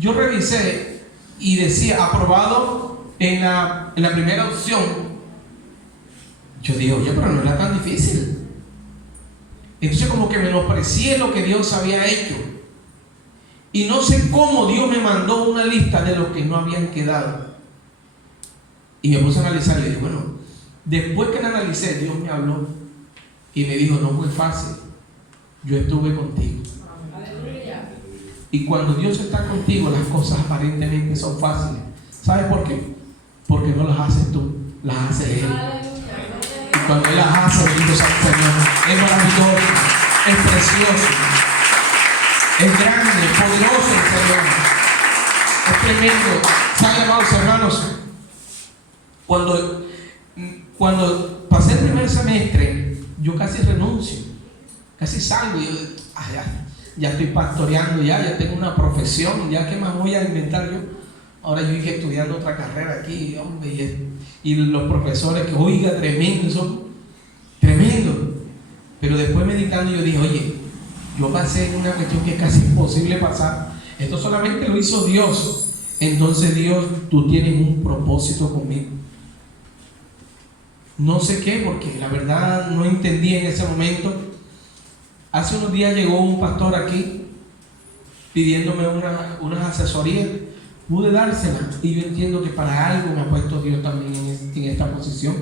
yo revisé y decía aprobado en la primera opción, yo digo, oye, pero no era tan difícil. Entonces como que menosprecié lo que Dios había hecho. Y no sé cómo Dios me mandó una lista de los que no habían quedado. Y me puse a analizar y dije, bueno, después que la analicé, Dios me habló y me dijo, no fue fácil, yo estuve contigo. Y cuando Dios está contigo, las cosas aparentemente son fáciles. ¿Sabes por qué? Porque no las haces tú, las hace Él. Y cuando Él las hace, bendito sea el Señor, es maravilloso, es precioso, es grande, es poderoso el Señor, es tremendo. ¿Saben, amados hermanos? Cuando pasé el primer semestre, yo casi renuncio, casi salgo y yo, ya estoy pastoreando, ya tengo una profesión, ya qué más voy a inventar yo. Ahora yo iba estudiando otra carrera aquí, hombre, y los profesores que, oiga, tremendos, son tremendos. Pero después meditando yo dije, oye, yo pasé una cuestión que es casi imposible pasar. Esto solamente lo hizo Dios. Entonces Dios, tú tienes un propósito conmigo. No sé qué, porque la verdad no entendí en ese momento. Hace unos días llegó un pastor aquí pidiéndome unas asesorías. Pude dárselas y yo entiendo que para algo me ha puesto Dios también en esta posición,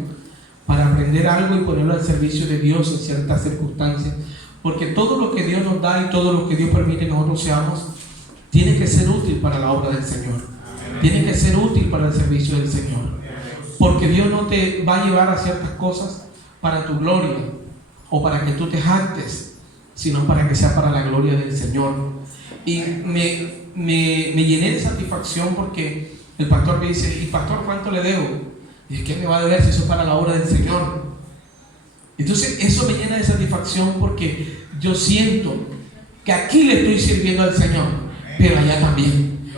para aprender algo y ponerlo al servicio de Dios en ciertas circunstancias, porque todo lo que Dios nos da y todo lo que Dios permite que nosotros seamos tiene que ser útil para la obra del Señor, tiene que ser útil para el servicio del Señor, porque Dios no te va a llevar a ciertas cosas para tu gloria o para que tú te jactes, sino para que sea para la gloria del Señor. Y me llené de satisfacción porque el pastor me dice, ¿y pastor cuánto le debo? Y es que me va a deber si eso es para la obra del Señor. Entonces eso me llena de satisfacción porque yo siento que aquí le estoy sirviendo al Señor, pero allá también.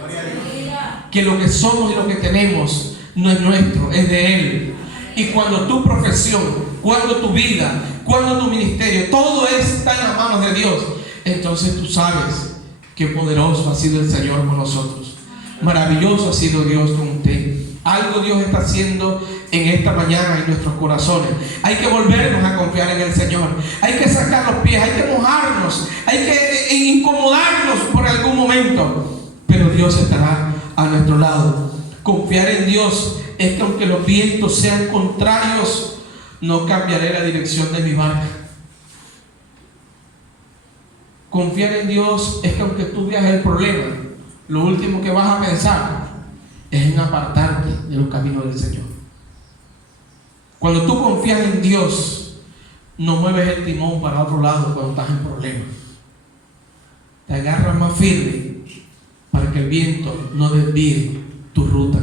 Que lo que somos y lo que tenemos no es nuestro, es de Él. Y cuando tu profesión, cuando tu vida, cuando tu ministerio, todo está en las manos de Dios, entonces tú sabes qué poderoso ha sido el Señor con nosotros. Maravilloso ha sido Dios con usted. Algo Dios está haciendo en esta mañana en nuestros corazones. Hay que volvernos a confiar en el Señor. Hay que sacar los pies, hay que mojarnos, hay que incomodarnos por algún momento. Pero Dios estará a nuestro lado. Confiar en Dios es que aunque los vientos sean contrarios, no cambiaré la dirección de mi barca. Confiar en Dios es que aunque tú veas el problema, lo último que vas a pensar es en apartarte de los caminos del Señor. Cuando tú confías en Dios, no mueves el timón para otro lado cuando estás en problemas. Te agarras más firme para que el viento no desvíe tu ruta.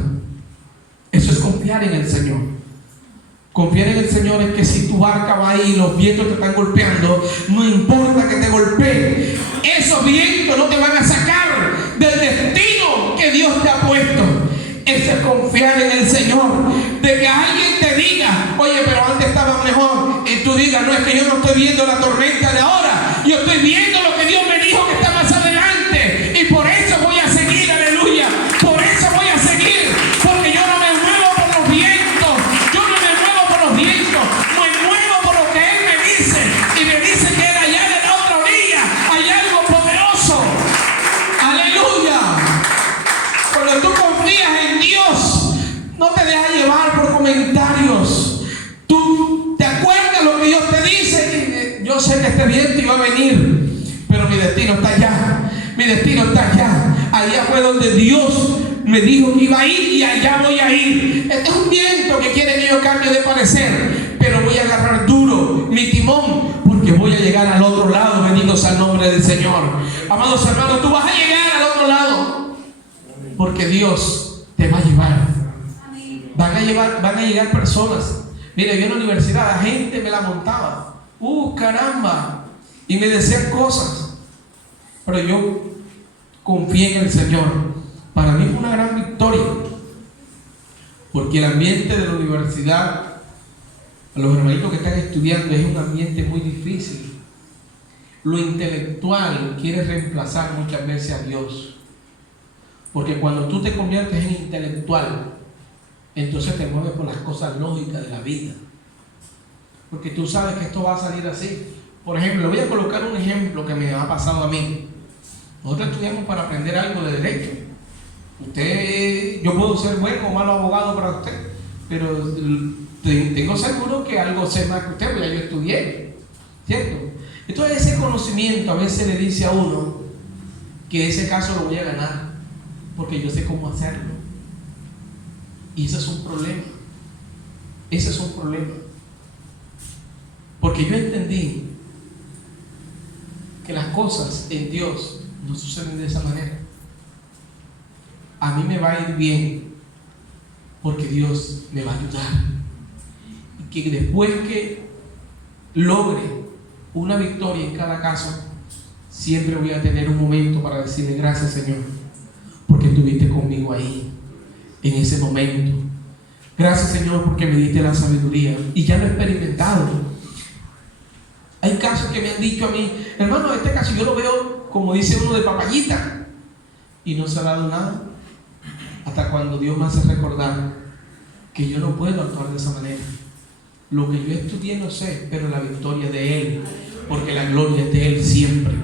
Eso es confiar en el Señor. Confiar en el Señor es que si tu barca va ahí y los vientos te están golpeando, no importa que te golpeen, esos vientos no te van a sacar del destino que Dios te ha puesto. Eso es confiar en el Señor. De que alguien te diga, oye, pero antes estaba mejor, y tú digas, no, es que yo no estoy viendo la tormenta de ahora, yo estoy viendo lo que Dios me dijo que está más adelante, y por eso voy a seguir, aleluya, por eso voy a seguir, porque yo no me muevo por los vientos, yo no me muevo por los vientos, me muevo por lo que Él me dice, y me dice que Él allá de la otra orilla, allá ser que este viento iba a venir, pero mi destino está allá. Mi destino está allá. Allá fue donde Dios me dijo que iba a ir y allá voy a ir. Este es un viento que quiere que yo cambie de parecer, pero voy a agarrar duro mi timón porque voy a llegar al otro lado. Bendito sea el nombre del Señor. Amados hermanos, tú vas a llegar al otro lado porque Dios te va a llevar. Van a llegar personas. Mira, yo en la universidad la gente me la montaba. Caramba. Y me decían cosas. Pero yo confié en el Señor. Para mí fue una gran victoria. Porque el ambiente de la universidad, a los hermanitos que están estudiando, es un ambiente muy difícil. Lo intelectual quiere reemplazar muchas veces a Dios. Porque cuando tú te conviertes en intelectual, entonces te mueves por las cosas lógicas de la vida. Porque tú sabes que esto va a salir así. Por ejemplo, le voy a colocar un ejemplo que me ha pasado a mí. Nosotros estudiamos para aprender algo de derecho. Yo puedo ser bueno o malo abogado para usted, pero tengo seguro que algo sé más que usted, porque ya yo estudié, ¿cierto? Entonces ese conocimiento a veces le dice a uno que ese caso lo voy a ganar, porque yo sé cómo hacerlo. Y ese es un problema. Ese es un problema. Porque yo entendí que las cosas en Dios no suceden de esa manera. A mí me va a ir bien porque Dios me va a ayudar. Y que después que logre una victoria en cada caso, siempre voy a tener un momento para decirle gracias, Señor, porque estuviste conmigo ahí, en ese momento. Gracias, Señor, porque me diste la sabiduría. Y ya lo he experimentado. Hay casos que me han dicho a mí, hermano, este caso yo lo veo como dice uno de papayita, y no se ha dado nada. Hasta cuando Dios me hace recordar que yo no puedo actuar de esa manera. Lo que yo estudié no sé, pero la victoria es de Él, porque la gloria es de Él siempre.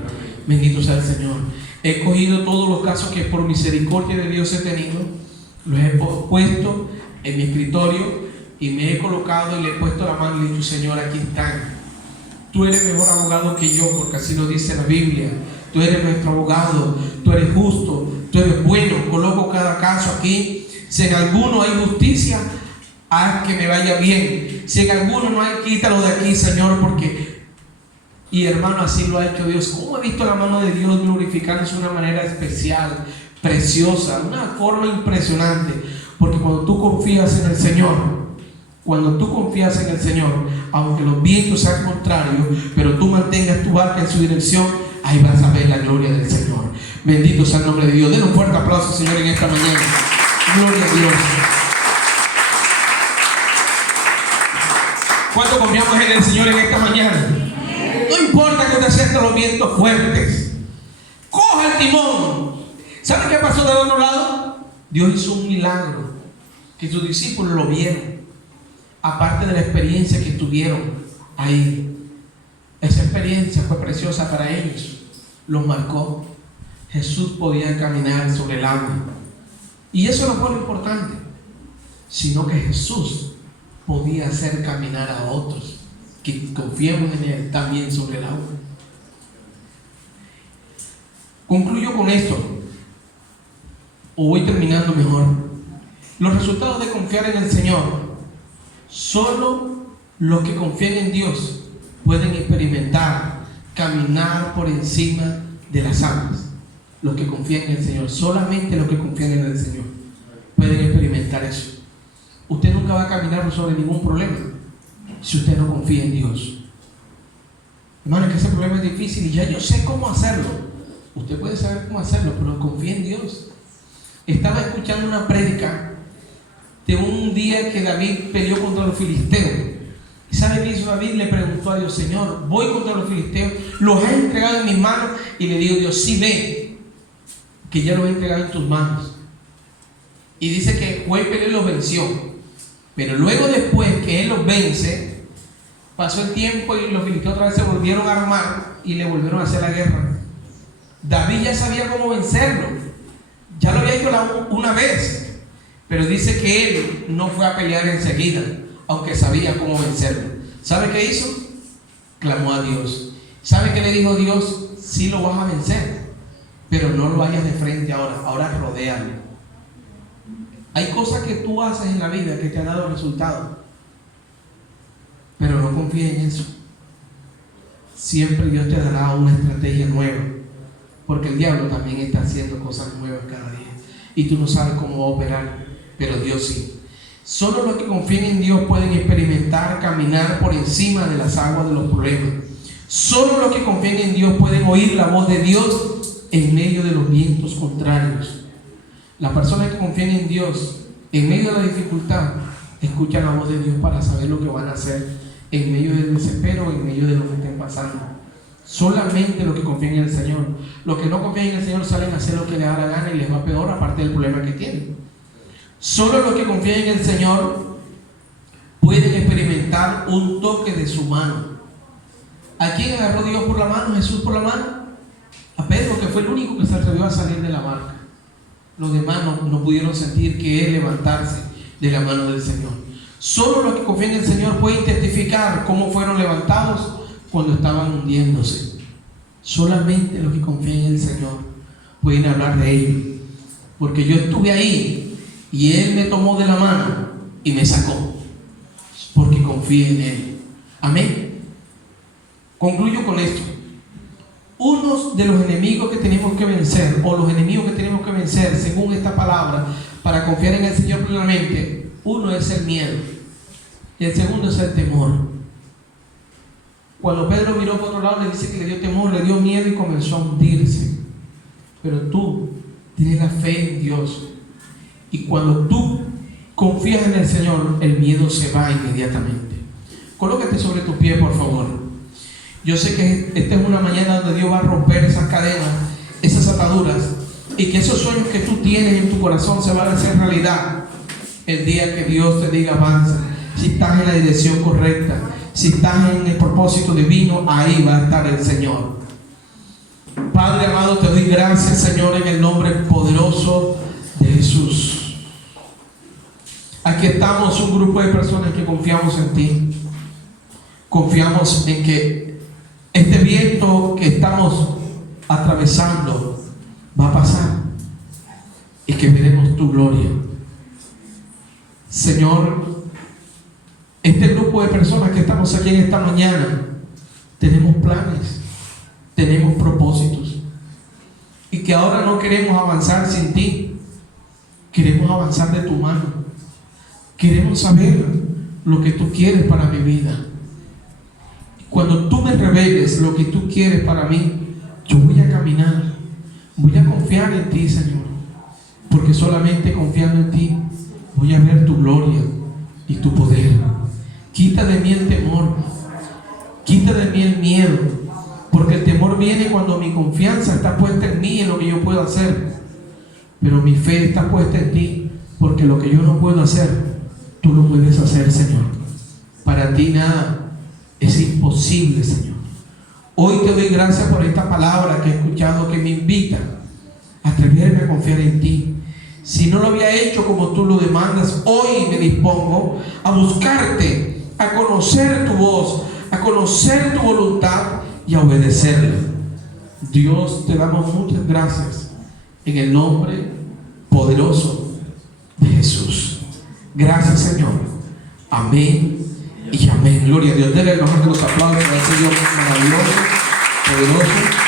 Bendito sea el Señor. He cogido todos los casos que por misericordia de Dios he tenido, los he puesto en mi escritorio y me he colocado y le he puesto la mano y le he dicho, Señor, aquí están. Tú eres mejor abogado que yo, porque así lo dice la Biblia. Tú eres nuestro abogado, tú eres justo, tú eres bueno. Coloco cada caso aquí. Si en alguno hay justicia, haz que me vaya bien. Si en alguno no hay, quítalo de aquí, Señor, porque... Y hermano, así lo ha hecho Dios. ¿Cómo he visto la mano de Dios glorificándose de una manera especial, preciosa, una forma impresionante? Porque cuando tú confías en el Señor, aunque los vientos sean contrarios, pero tú mantengas tu barca en su dirección, ahí vas a ver la gloria del Señor. Bendito sea el nombre de Dios. Den un fuerte aplauso, Señor, en esta mañana. Gloria a Dios. ¿Cuánto confiamos en el Señor en esta mañana? No importa que te acerquen los vientos fuertes, coja el timón. ¿Sabe qué pasó del otro lado? Dios hizo un milagro que sus discípulos lo vieron. Aparte de la experiencia que tuvieron ahí, esa experiencia fue preciosa para ellos, los marcó. Jesús podía caminar sobre el agua, y eso no fue lo importante, sino que Jesús podía hacer caminar a otros que confiemos en Él también sobre el agua. Concluyo con esto, o voy terminando mejor. Los resultados de confiar en el Señor, solo los que confían en Dios pueden experimentar caminar por encima de las aguas. Los que confían en el Señor, solamente los que confían en el Señor pueden experimentar eso. Usted nunca va a caminar sobre ningún problema si usted no confía en Dios. Hermano, es que ese problema es difícil y ya yo sé cómo hacerlo. Usted puede saber cómo hacerlo, pero confía en Dios. Estaba escuchando una prédica de un día que David peleó contra los filisteos. ¿Y sabe qué hizo David? Le preguntó a Dios, Señor, voy contra los filisteos, los he entregado en mis manos. Y le dijo Dios, sí, ve que ya los he entregado en tus manos. Y dice que fue y peleó y los venció. Pero luego, después que él los vence, pasó el tiempo y los filisteos otra vez se volvieron a armar y le volvieron a hacer la guerra. David ya sabía cómo vencerlo, ya lo había hecho una vez. Pero dice que él no fue a pelear enseguida, aunque sabía cómo vencerlo. ¿Sabe qué hizo? Clamó a Dios. ¿Sabe qué le dijo Dios? Sí lo vas a vencer, pero no lo vayas de frente ahora rodéalo. Hay cosas que tú haces en la vida que te han dado resultados, pero no confíes en eso. Siempre Dios te dará una estrategia nueva, porque el diablo también está haciendo cosas nuevas cada día y tú no sabes cómo va a operar, pero Dios sí. Solo los que confían en Dios pueden experimentar, caminar por encima de las aguas de los problemas. Solo los que confían en Dios pueden oír la voz de Dios en medio de los vientos contrarios. Las personas que confían en Dios en medio de la dificultad escuchan la voz de Dios para saber lo que van a hacer en medio del desespero, en medio de lo que estén pasando. Solamente los que confían en el Señor. Los que no confían en el Señor salen a hacer lo que les da la gana y les va peor, aparte del problema que tienen. Solo los que confían en el Señor pueden experimentar un toque de su mano. ¿A quién agarró Dios por la mano? Jesús por la mano. A Pedro, que fue el único que se atrevió a salir de la barca. Los demás no pudieron sentir que es levantarse de la mano del Señor. Solo los que confían en el Señor pueden testificar cómo fueron levantados cuando estaban hundiéndose. Solamente los que confían en el Señor pueden hablar de ello, porque yo estuve ahí y Él me tomó de la mano y me sacó, porque confío en Él. Amén. Concluyo con esto. Uno de los enemigos que tenemos que vencer, o los enemigos que tenemos que vencer según esta palabra para confiar en el Señor plenamente, uno es el miedo y el segundo es el temor. Cuando Pedro miró por otro lado, le dice que le dio temor, le dio miedo y comenzó a hundirse. Pero tú tienes la fe en Dios, y cuando tú confías en el Señor, el miedo se va inmediatamente. Colócate sobre tu pie, por favor. Yo sé que esta es una mañana donde Dios va a romper esas cadenas, esas ataduras, y que esos sueños que tú tienes en tu corazón se van a hacer realidad el día que Dios te diga avanza. Si estás en la dirección correcta, si estás en el propósito divino, ahí va a estar el Señor. Padre amado, te doy gracias, Señor, en el nombre poderoso de Jesús. Aquí estamos un grupo de personas que confiamos en ti. Confiamos en que este viento que estamos atravesando va a pasar y que veremos tu gloria. Señor, este grupo de personas que estamos aquí en esta mañana, tenemos planes, tenemos propósitos, y que ahora no queremos avanzar sin ti, queremos avanzar de tu mano, queremos saber lo que tú quieres para mi vida. Cuando tú me reveles lo que tú quieres para mí, yo voy a caminar, voy a confiar en ti, Señor, porque solamente confiando en ti voy a ver tu gloria y tu poder. Quita de mí el temor, quita de mí el miedo, porque el temor viene cuando mi confianza está puesta en mí, en lo que yo puedo hacer, pero mi fe está puesta en ti, porque lo que yo no puedo hacer, tú lo puedes hacer, Señor. Para ti nada es imposible, Señor. Hoy te doy gracias por esta palabra que he escuchado, que me invita a atreverme a confiar en ti. Si no lo había hecho como tú lo demandas, hoy me dispongo a buscarte, a conocer tu voz, a conocer tu voluntad y a obedecerla. Dios, te damos muchas gracias en el nombre poderoso de Jesús. Gracias, Señor. Amén y amén. Gloria a Dios. Denle el mejor de los aplausos al Señor maravilloso, poderoso.